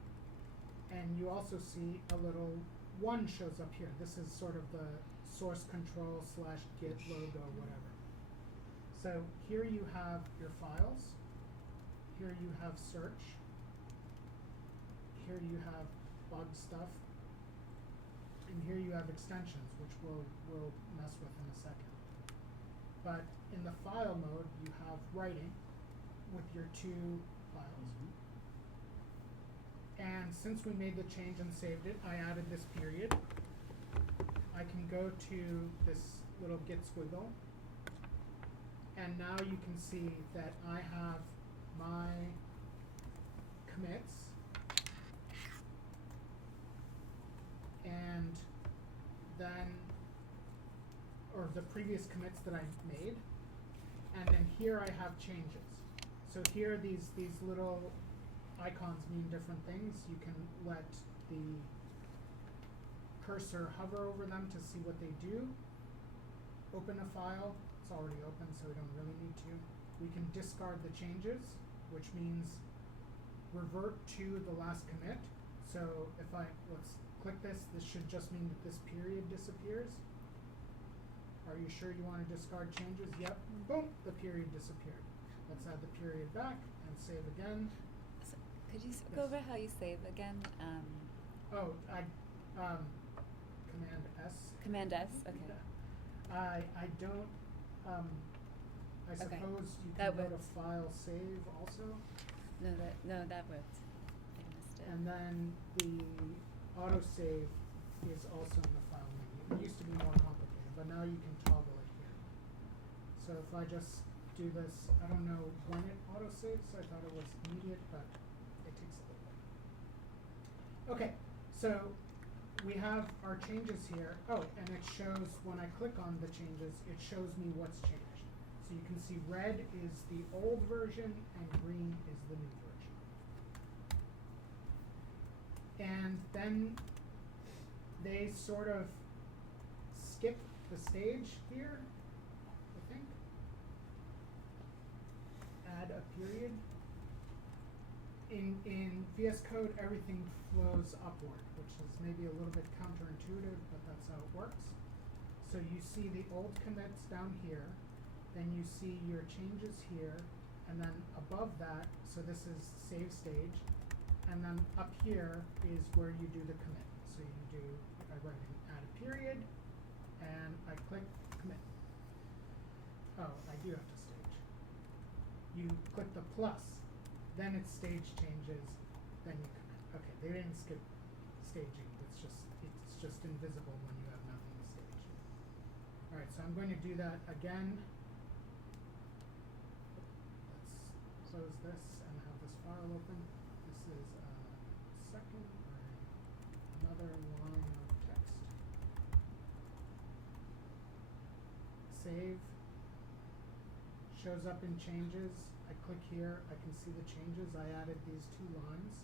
And you also see a little 1 shows up here. This is sort of the source control / Git logo, whatever. So here you have your files. Here you have search. Here you have bug stuff. And here you have extensions, which we'll mess with in a second. But in the file mode, you have writing with your 2 files. And since we made the change and saved it, I added this period. I can go to this little Git squiggle, and now you can see that I have my commits, and then, or the previous commits that I made, and then here I have changes. So here these little icons mean different things. You can let the cursor hover over them to see what they do. Open a file. It's already open, so we don't really need to. We can discard the changes, which means revert to the last commit. So if let's click this should just mean that this period disappears. Are you sure you want to discard changes? Yep. Boom, the period disappeared. Let's add the period back and save again. So could you go over how you save again? Command S. Command S. Okay. I don't. I Okay. suppose you That can go to works. File, Save also, No, that worked. I missed it. and then the autosave is also in the file menu. It used to be more complicated, but now you can toggle it here. So if I just do this, I don't know when it autosaves, so I thought it was immediate, but it takes a little bit. Okay, so we have our changes here. Oh, and it shows, when I click on the changes, it shows me what's changed. So you can see red is the old version and green is the new version. And then they sort of skip the stage here, I think. Add a period. in VS Code, everything flows upward, which is maybe a little bit counterintuitive, but that's how it works. So you see the old commits down here, then you see your changes here, and then above that, so this is save stage, and then up here is where you do the commit. So you do, I write in add a period, and I click commit. Oh, I do have to stage. You click the plus, then its stage changes, then you commit. Okay, they didn't skip staging. It's just invisible when you have nothing to stage. All right, so I'm going to do that again. Let's close this and have this file open. This is a second or another line of text. Save. Shows up in changes. I click here, I can see the changes. I added these 2 lines.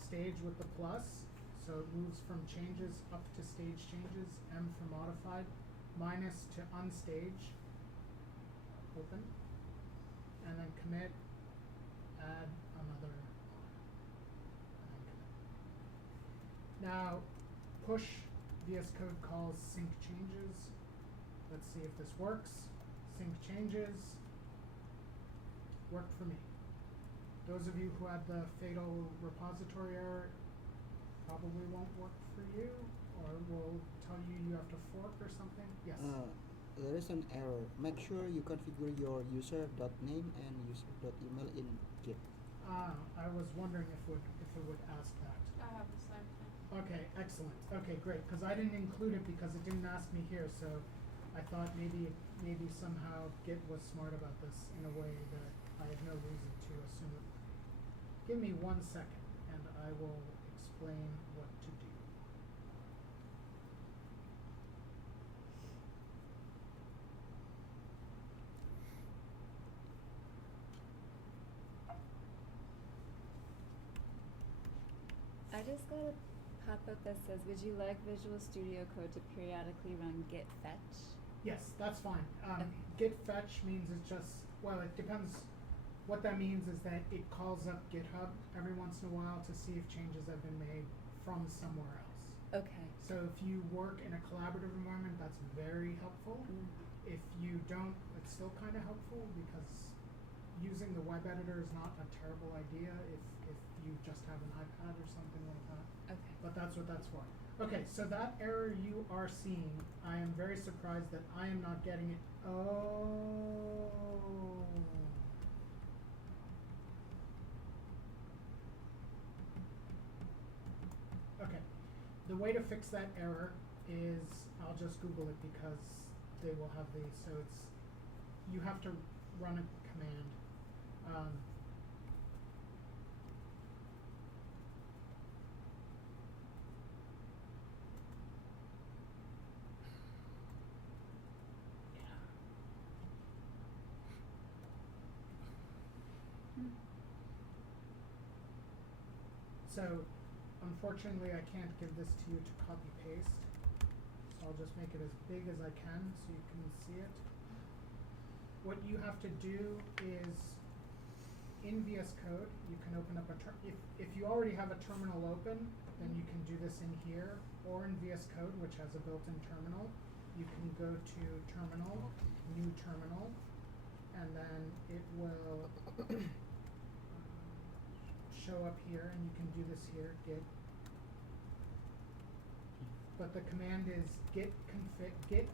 Stage with the plus, so it moves from changes up to stage changes, M for modified, minus to unstage, open, and then commit, add another line, and then commit. Now, push VS Code calls sync changes. Let's see if this works. Sync changes. Worked for me. Those of you who had the fatal repository error probably won't work for you, or will tell you you have to fork or something. Yes. There is an error. Make sure you configure your user.name and user.email in Git. I was wondering if it would ask that. I have the same thing. Okay, excellent. Okay, great. Because I didn't include it because it didn't ask me here, so I thought maybe somehow Git was smart about this in a way that I have no reason to assume it. Give me 1 second, and I will explain what to do. I just got a pop-up that says, would you like Visual Studio Code to periodically run git fetch? Yes, that's fine. Okay. Git fetch means it's just, well, it depends. What that means is that it calls up GitHub every once in a while to see if changes have been made from somewhere else. Okay. So if you work in a collaborative environment, that's very helpful. Mm. If you don't, it's still kind of helpful because using the web editor is not a terrible idea if you just have an iPad or something like that. Okay. But that's what that's for. Okay, so that error you are seeing, I am very surprised that I am not getting it. Oh. Okay, the way to fix that error is, I'll just Google it because they will have these. So it's, you have to run a command. So, unfortunately, I can't give this to you to copy paste. So I'll just make it as big as I can so you can see it. What you have to do is, in VS Code, you can open up a if you already have a terminal open, then you can do this in here, or in VS Code, which has a built-in terminal. You can go to Terminal, New Terminal, and then it will show up here, and you can do this here, git. But the command is git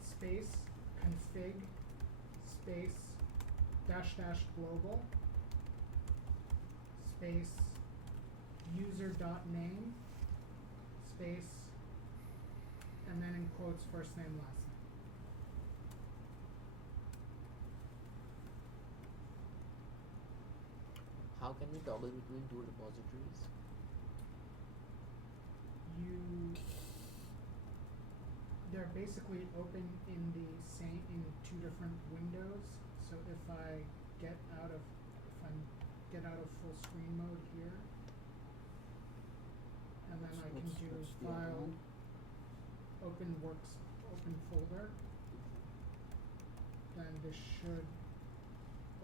space config space -- global space user.name space, and then in quotes first name last name. How can we toggle between 2 repositories? They're basically open in the same, in 2 different windows. So if I get out of full screen mode here, and then I can do What's the other file, one? open folder, then this should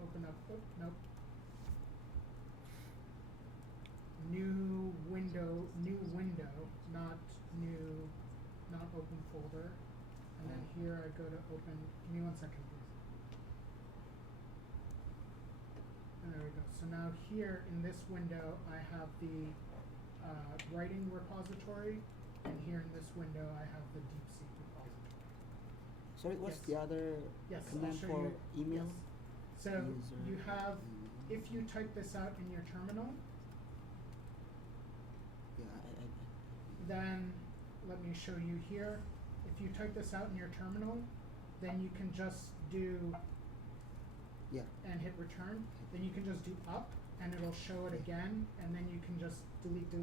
open up, oh, nope. new window, not open folder. And then here I go to open, give me 1 second please. And there we go. So now here in this window I have the writing repository, and here in this window I have the DeepSeek repository. Sorry, what's Yes. the other Yes, I'll command show for you. email? Yes. So User you have, email. if you type this out in your terminal, Yeah, then let me show you here. If you type this out in your terminal, then you can just do yeah. and hit return. Then you can just do up and it'll show it again, and then you can just delete to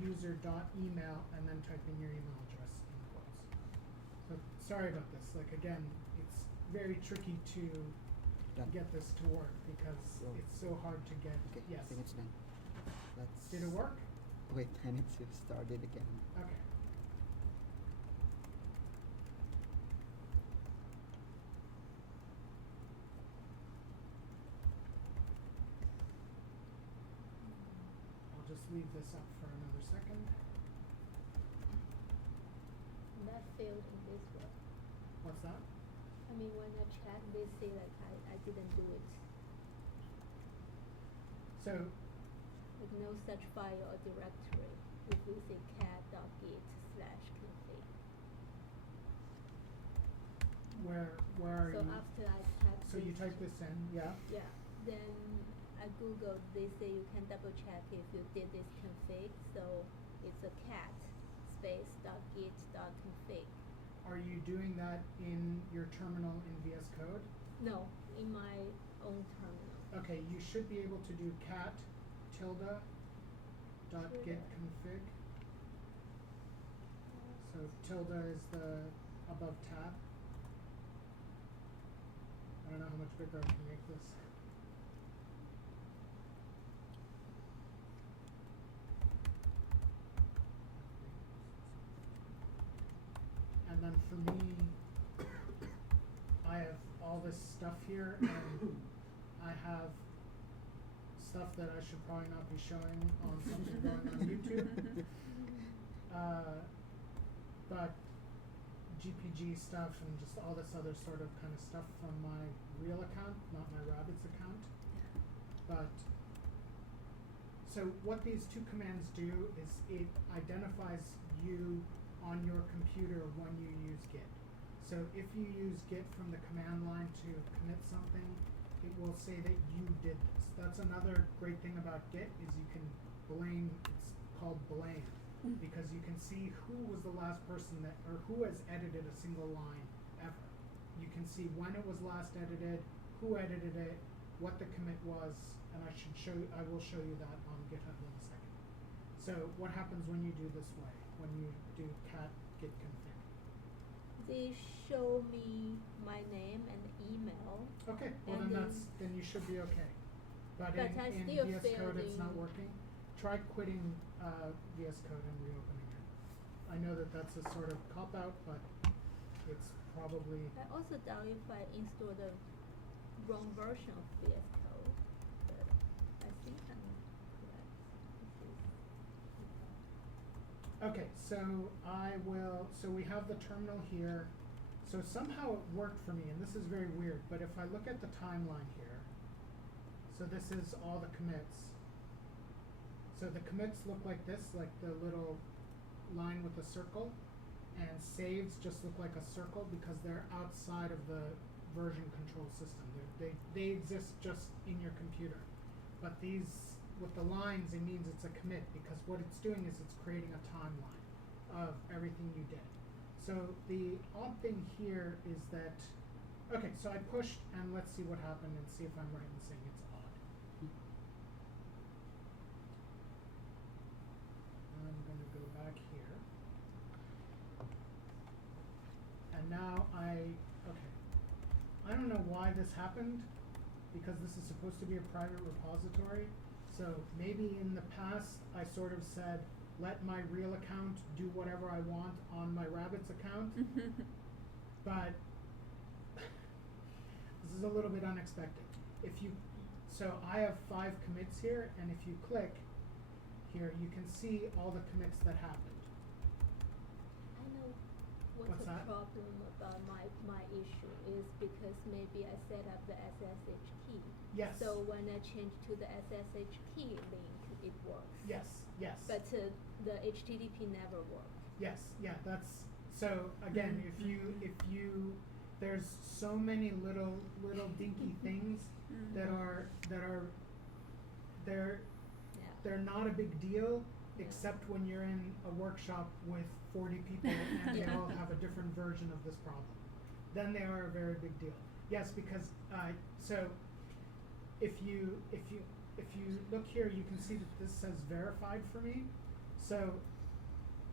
user.email and then type in your email address in quotes. So sorry about this. Like again, it's very tricky to Done. get this to work because So- it's so hard to get. Okay, Yes. I think it's done. Let's. Did it work? Wait, I need to start it again. Okay. I'll just leave this up for another second. That failed in this way. What's that? I mean, when I check, they say like I didn't do it. So With no such file or directory. If we say cat.git/config. where are So you? after I type So you type this in, yeah? Yeah. Then I Googled, they say you can double check if you did this config. So it's a cat space .git.config. Are you doing that in your terminal in VS Code? No, in my own terminal. Okay, you should be able to do cat tilde.git config. So tilde is the above tab. I don't know how much bigger I can make this. And then for me, I have all this stuff here, and I have stuff that I should probably not be showing on something going on YouTube. But GPG stuff and just all this other sort of kind of stuff from my real account, not my Rabbits account. But so what these two commands do is it identifies you on your computer when you use Git. So if you use Git from the command line to commit something, it will say that you did this. That's another great thing about Git is you can blame, it's called blame, because you can see who was the last person that, or who has edited a single line ever. You can see when it was last edited, who edited it, what the commit was, and I will show you that on GitHub in a second. So what happens when you do this way, when you do cat git config? They show me my name and email. Okay, well And then you should be okay. But But I in still VS Code it's not failed in- working. Try quitting VS Code and reopening it. I know that that's a sort of cop out, but it's probably I also doubt if I installed the wrong version of VS Code, but I think I'm correct. okay. So we have the terminal here. So somehow it worked for me, and this is very weird. But if I look at the timeline here, so this is all the commits. So the commits look like this, like the little line with a circle, and saves just look like a circle because they're outside of the version control system. They exist just in your computer. But these, with the lines, it means it's a commit because what it's doing is it's creating a timeline of everything you did. So the odd thing here is that, okay, so I pushed and let's see what happened and see if I'm right in saying it's odd. I'm going to go back here. And now okay. I don't know why this happened because this is supposed to be a private repository. So maybe in the past I sort of said, let my real account do whatever I want on my Rabbits account. But this is a little bit unexpected. So I have 5 commits here, and if you click here, you can see all the commits that happened. I know what's What's the that? problem about my issue is because maybe I set up the SSH key. Yes. So when I change to the SSH key link, it works. Yes, yes. But the HTTP never worked. Yes, yeah, that's, so again, if you, there's so many little dinky things that are, they're Yeah. not a big deal, Yeah. except when you're in a workshop with 40 people and they Yeah. all have a different version of this problem. Then they are a very big deal. Yes, because, so if you look here, you can see that this says verified for me. So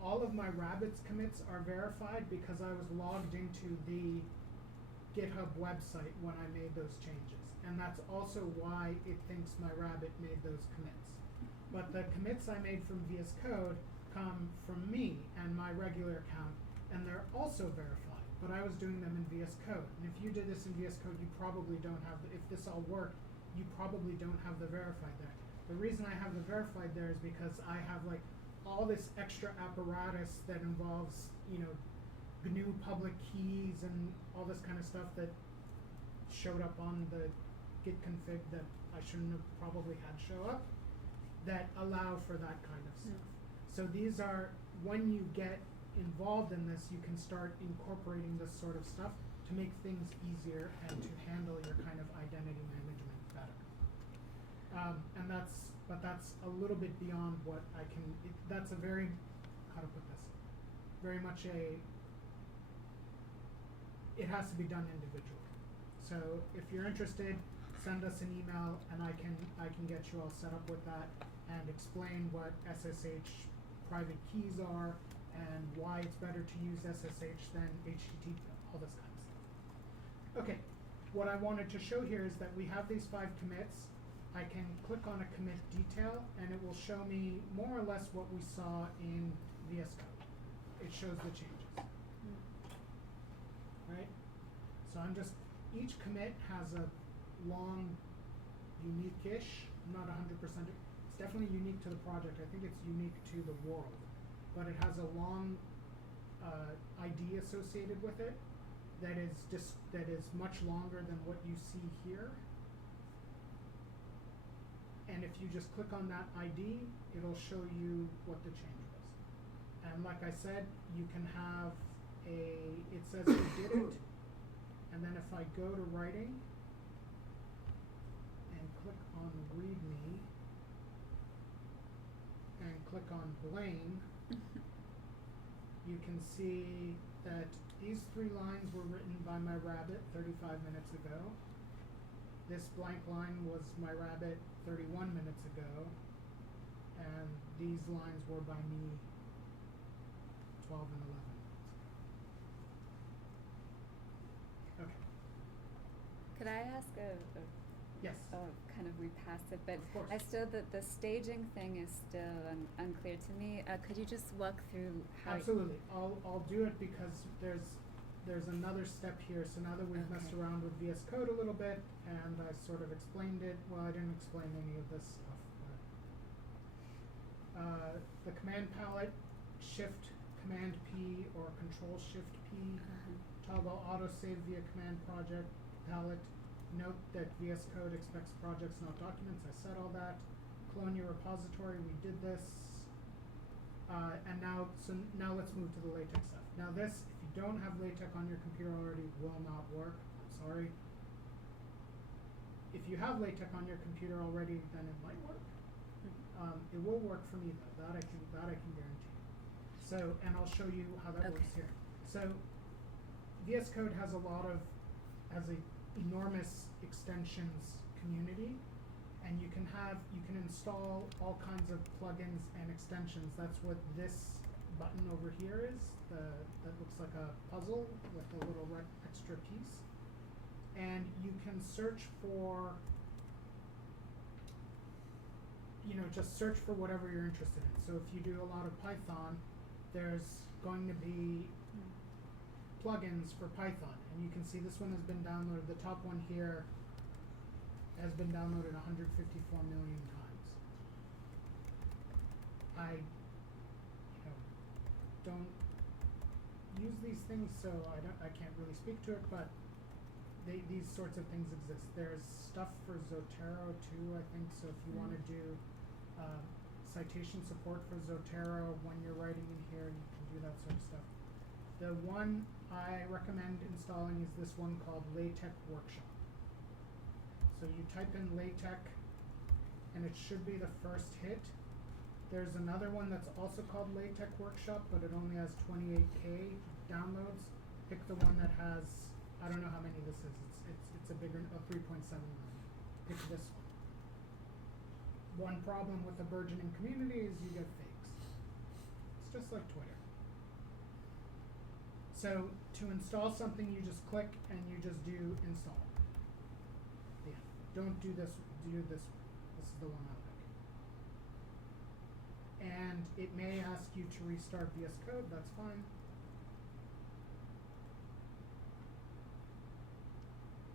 all of my rabbits commits are verified because I was logged into the GitHub website when I made those changes. And that's also why it thinks my rabbit made those commits. But the commits I made from VS Code come from me and my regular account, and they're also verified. But I was doing them in VS Code. And if you did this in VS Code, you probably don't have, if this all worked, you probably don't have the verified there. The reason I have the verified there is because I have like all this extra apparatus that involves, GNU public keys and all this kind of stuff that showed up on the git config that I shouldn't have probably had show up, that allow for that kind of stuff. So these are, when you get involved in this, you can start incorporating this sort of stuff to make things easier and to handle your kind of identity management better. But that's a little bit beyond what I can, that's a very, how to put this, very much it has to be done individually. So if you're interested, send us an email and I can get you all set up with that and explain what SSH private keys are and why it's better to use SSH than HTTP, all this kind of stuff. Okay, what I wanted to show here is that we have these 5 commits. I can click on a commit detail and it will show me more or less what we saw in VS Code. It shows the changes. Right? So each commit has a long, unique-ish, I'm not 100%, it's definitely unique to the project. I think it's unique to the world. But it has a long ID associated with it that is much longer than what you see here. And if you just click on that ID, it'll show you what the change was. And like I said, you can have it says you did it, and then if I go to writing and click on readme and click on blame, you can see that these 3 lines were written by my rabbit 35 minutes ago. This blank line was my rabbit 31 minutes ago, and these lines were by me 12 and 11 minutes ago. Okay. Could I ask Yes. kind of repassive, but Of course. I still, the staging thing is still unclear to me. Could you just walk through how? Absolutely. I'll do it because there's another step here. So now that we've messed Okay. around with VS Code a little bit and I sort of explained it, well, I didn't explain any of this stuff. But, the command palette, Shift Command P or Control Shift P, toggle autosave via command project palette. Note that VS Code expects projects, not documents. I said all that. Clone your repository. We did this. And now let's move to the LaTeX stuff. Now this, if you don't have LaTeX on your computer already, will not work. I'm sorry. If you have LaTeX on your computer already, then it might work. It will work for me though. That I can guarantee. So, and I'll show you how that works Okay. here. So, VS Code has a enormous extensions community, and you can install all kinds of plugins and extensions. That's what this button over here is. That looks like a puzzle with a little extra piece. And you can search for, just search for whatever you're interested in. So if you do a lot of Python, there's going to be plugins for Python. And you can see this one has been downloaded. The top one here has been downloaded 154 million times. I, don't use these things, so I can't really speak to it, but these sorts of things exist. There's stuff for Zotero too, I think, so if you want to do citation support for Zotero when you're writing in here, you can do that sort of stuff. The one I recommend installing is this one called LaTeX Workshop. So you type in LaTeX, and it should be the first hit. There's another one that's also called LaTeX Workshop, but it only has 28K downloads. Pick the one that has, I don't know how many this is. It's a bigger, 3.7 million. Pick this one. One problem with the burgeoning community is you get fakes. It's just like Twitter. So to install something, you just click and you just do install. Yeah. Don't do this. Do this one. This is the one I'll pick. And it may ask you to restart VS Code. That's fine.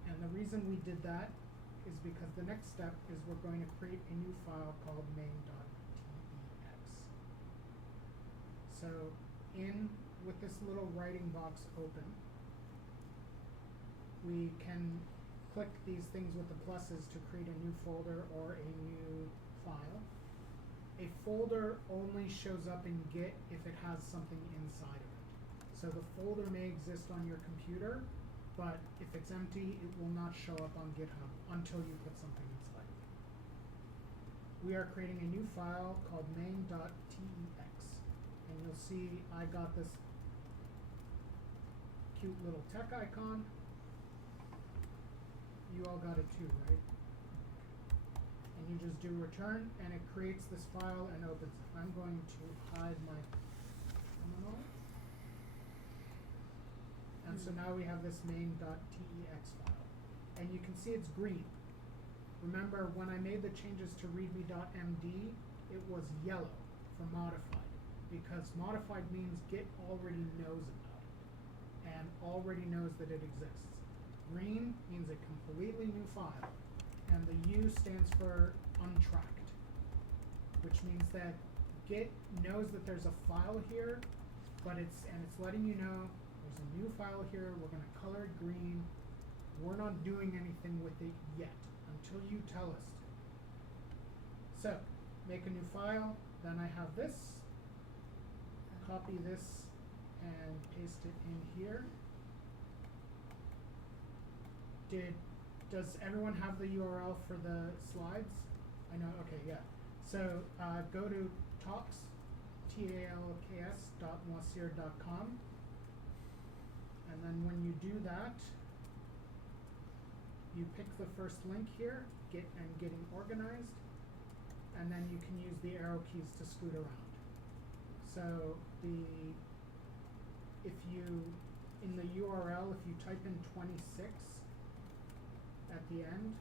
And the reason we did that is because the next step is we're going to create a new file called main.tex. So with this little writing box open, we can click these things with the pluses to create a new folder or a new file. A folder only shows up in Git if it has something inside of it. So the folder may exist on your computer, but if it's empty, it will not show up on GitHub until you put something inside of it. We are creating a new file called main.tex, and you'll see I got this cute little tech icon. You all got it too, right? And you just do return, and it creates this file and opens it. I'm going to hide my terminal. And so now we have this main.tex file. And you can see it's green. Remember, when I made the changes to readme.md, it was yellow for modified, because modified means Git already knows about it and already knows that it exists. Green means a completely new file, and the U stands for untracked, which means that Git knows that there's a file here, but it's letting you know there's a new file here. We're going to color it green. We're not doing anything with it yet until you tell us to. So, make a new file. Then I have this. Copy this and paste it in here. Does everyone have the URL for the slides? I know, okay, yeah. So go to talks, talks.moissir.com. And then when you do that, you pick the first link here, Git and Getting Organized, and then you can use the arrow keys to scoot around. So in the URL, if you type in 26 at the end,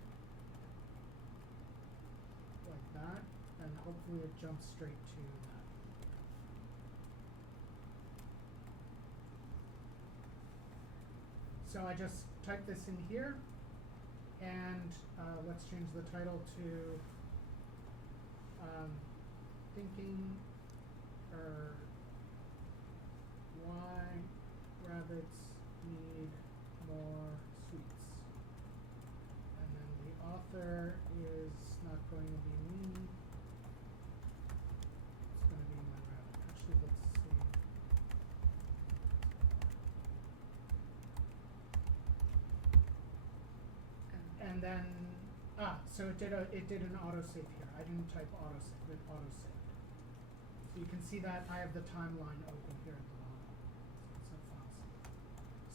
like that, and hopefully it jumps straight to that. So I just type this in here, and let's change the title to thinking or why rabbits need more sweets. And then the author is not going to be me. It's going to be my rabbit. Actually, let's see. And then, so it did an autosave here. I didn't type autosave, it autosaved. So you can see that I have the timeline open here at the bottom. So it's a file save.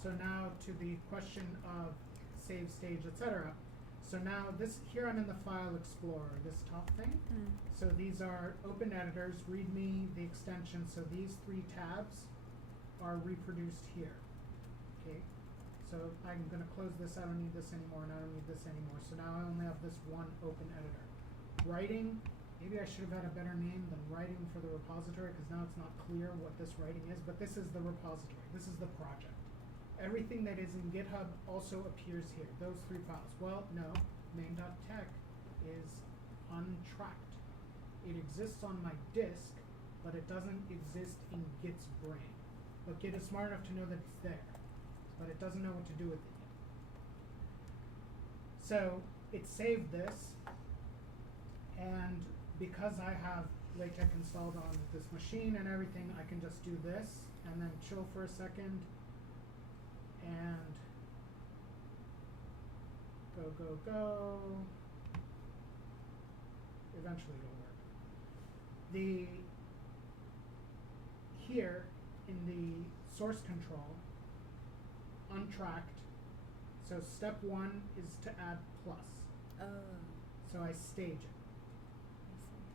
So now to the question of save stage, etc. So now here I'm in the file explorer, this top thing. So these are open editors, readme, the extension. So these 3 tabs are reproduced here. Okay. So I'm going to close this. I don't need this anymore, and I don't need this anymore. So now I only have this one open editor. Writing, maybe I should have had a better name than writing for the repository, because now it's not clear what this writing is, but this is the repository. This is the project. Everything that is in GitHub also appears here, those 3 files. Well, no, main.tech is untracked. It exists on my disk, but it doesn't exist in Git's brain. But Git is smart enough to know that it's there, but it doesn't know what to do with it yet. So it saved this, and because I have LaTeX installed on this machine and everything, I can just do this and then chill for a second and go. Eventually it'll work. Here in the source control, untracked, so step 1 is to add plus. Oh, So I stage it. I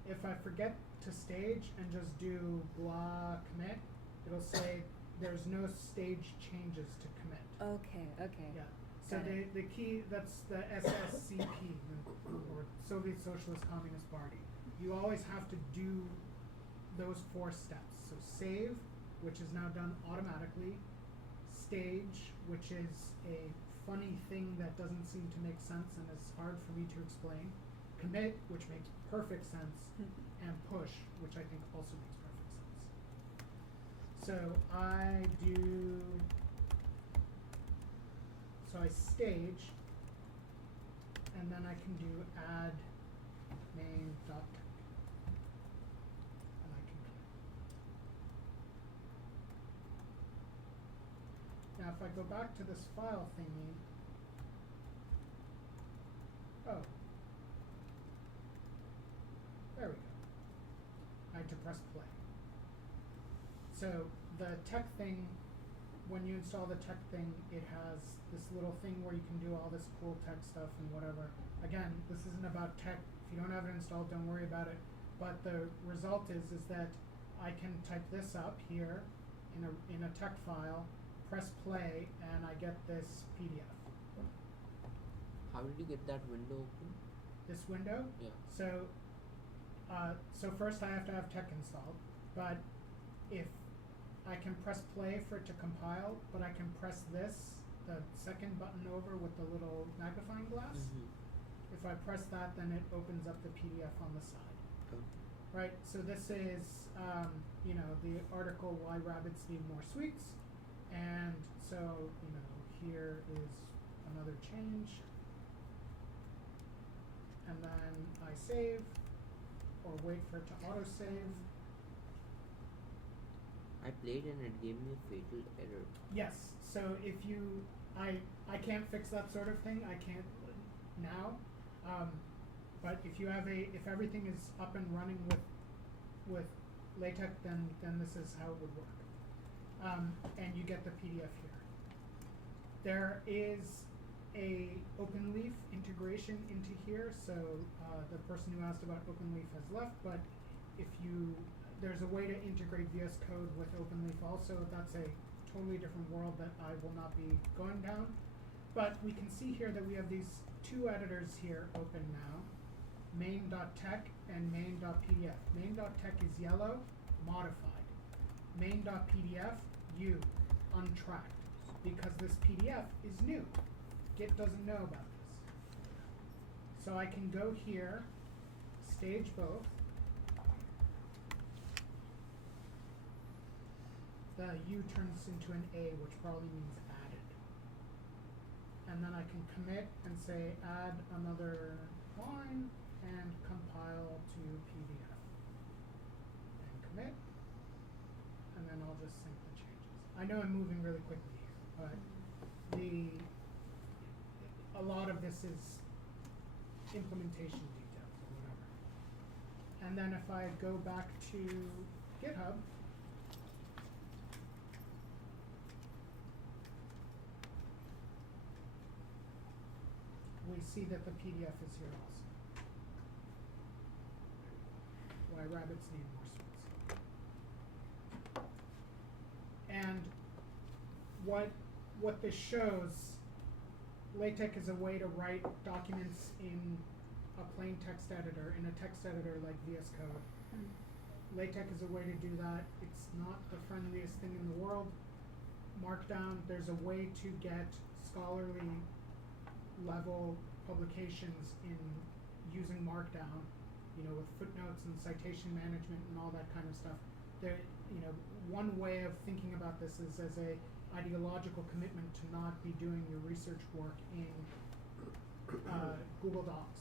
see. If I forget to stage and just do blah commit, it'll say there's no stage changes to commit. Okay, okay. Yeah. So Got it. the key, that's the SSCP, or Soviet Socialist Communist Party. You always have to do those 4 steps. So save, which is now done automatically. Stage, which is a funny thing that doesn't seem to make sense and is hard for me to explain. Commit, which makes perfect sense. And push, which I think also makes perfect sense. So I stage, and then I can do add main.tech, and I can commit. Now if I go back to this file thingy, oh, there we go. I had to press play. So the tech thing, when you install the tech thing, it has this little thing where you can do all this cool tech stuff and whatever. Again, this isn't about tech. If you don't have it installed, don't worry about it. But the result is that I can type this up here in a tech file, press play, and I get this PDF. How did you get that window open? This window. Yeah. So first I have to have tech installed, but if I can press play for it to compile, but I can press this, the second button over with the little magnifying glass. Mm-hmm. If I press that, then it opens up the PDF on the side. Okay. Right, so this is, the article Why Rabbits Need More Sweets. And so, here is another change. And then I save, or wait for it to autosave. I played and it gave me a fatal error. Yes, so if I can't fix that sort of thing, I can't now. But if everything is up and running with LaTeX, then this is how it would work. And you get the PDF here. There is a OpenLeaf integration into here, so the person who asked about OpenLeaf has left, but there's a way to integrate VS Code with OpenLeaf also. That's a totally different world that I will not be going down. But we can see here that we have these 2 editors here open now, main.tech and main.pdf. Main.tech is yellow, modified. Main.pdf, untracked, because this PDF is new. Git doesn't know about this. So I can go here, stage both. The U turns into an A, which probably means added. And then I can commit and say add another line and compile to PDF. And commit. And then I'll just sync the changes. I know I'm moving really quickly here, but a lot of this is implementation details or whatever. And then if I go back to GitHub, we see that the PDF is here also. Why rabbits need more sweets. And what this shows, LaTeX is a way to write documents in a plain text editor, in a text editor like VS Code. LaTeX is a way to do that. It's not the friendliest thing in the world. Markdown, there's a way to get scholarly level publications in using Markdown, you know, with footnotes and citation management and all that kind of stuff. There, you know, one way of thinking about this is as a ideological commitment to not be doing your research work in Google Docs.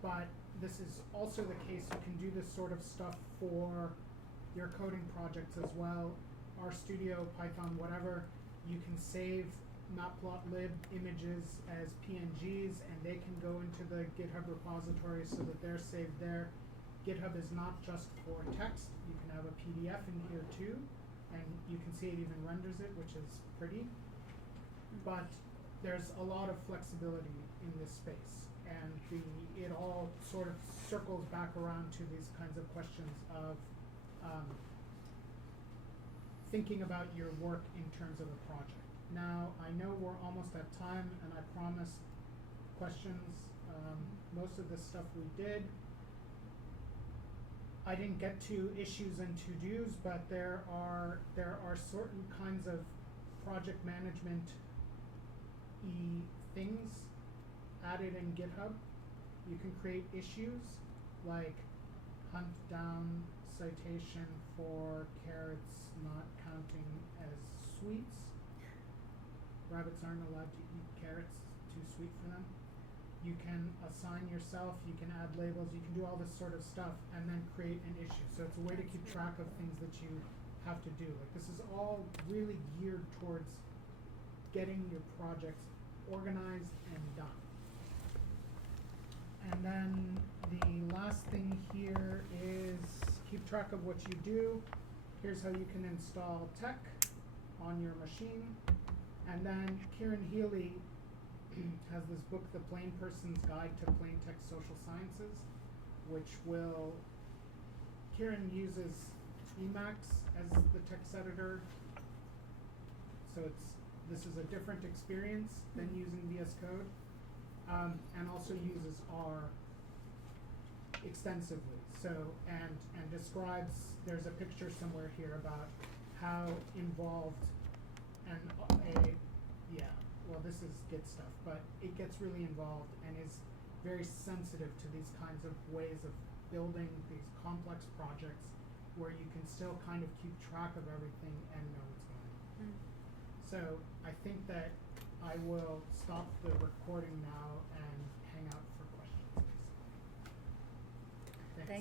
But this is also the case, you can do this sort of stuff for your coding projects as well. RStudio, Python, whatever, you can save matplotlib images as PNGs and they can go into the GitHub repository so that they're saved there. GitHub is not just for text, you can have a PDF in here too, and you can see it even renders it, which is pretty. But there's a lot of flexibility in this space, and it all sort of circles back around to these kinds of questions of thinking about your work in terms of a project. Now, I know we're almost at time, and I promised questions. Most of the stuff we did. I didn't get to issues and to-dos, but there are certain kinds of project management things added in GitHub. You can create issues like hunt down citation for carrots not counting as sweets. Rabbits aren't allowed to eat carrots, too sweet for them. You can assign yourself, you can add labels, you can do all this sort of stuff and then create an issue. So it's a way to keep track of things that you have to do. Like this is all really geared towards getting your projects organized and done. And then the last thing here is keep track of what you do. Here's how you can install tech on your machine. And then Kieran Healy has this book, The Plain Person's Guide to Plain Text Social Sciences, which Kieran uses Emacs as the text editor. So this is a different experience than using VS Code, and also uses R extensively. So, and describes, there's a picture somewhere here about how involved well, this is Git stuff, but it gets really involved and is very sensitive to these kinds of ways of building these complex projects where you can still kind of keep track of everything and know what's going on. So I think that I will stop the recording now and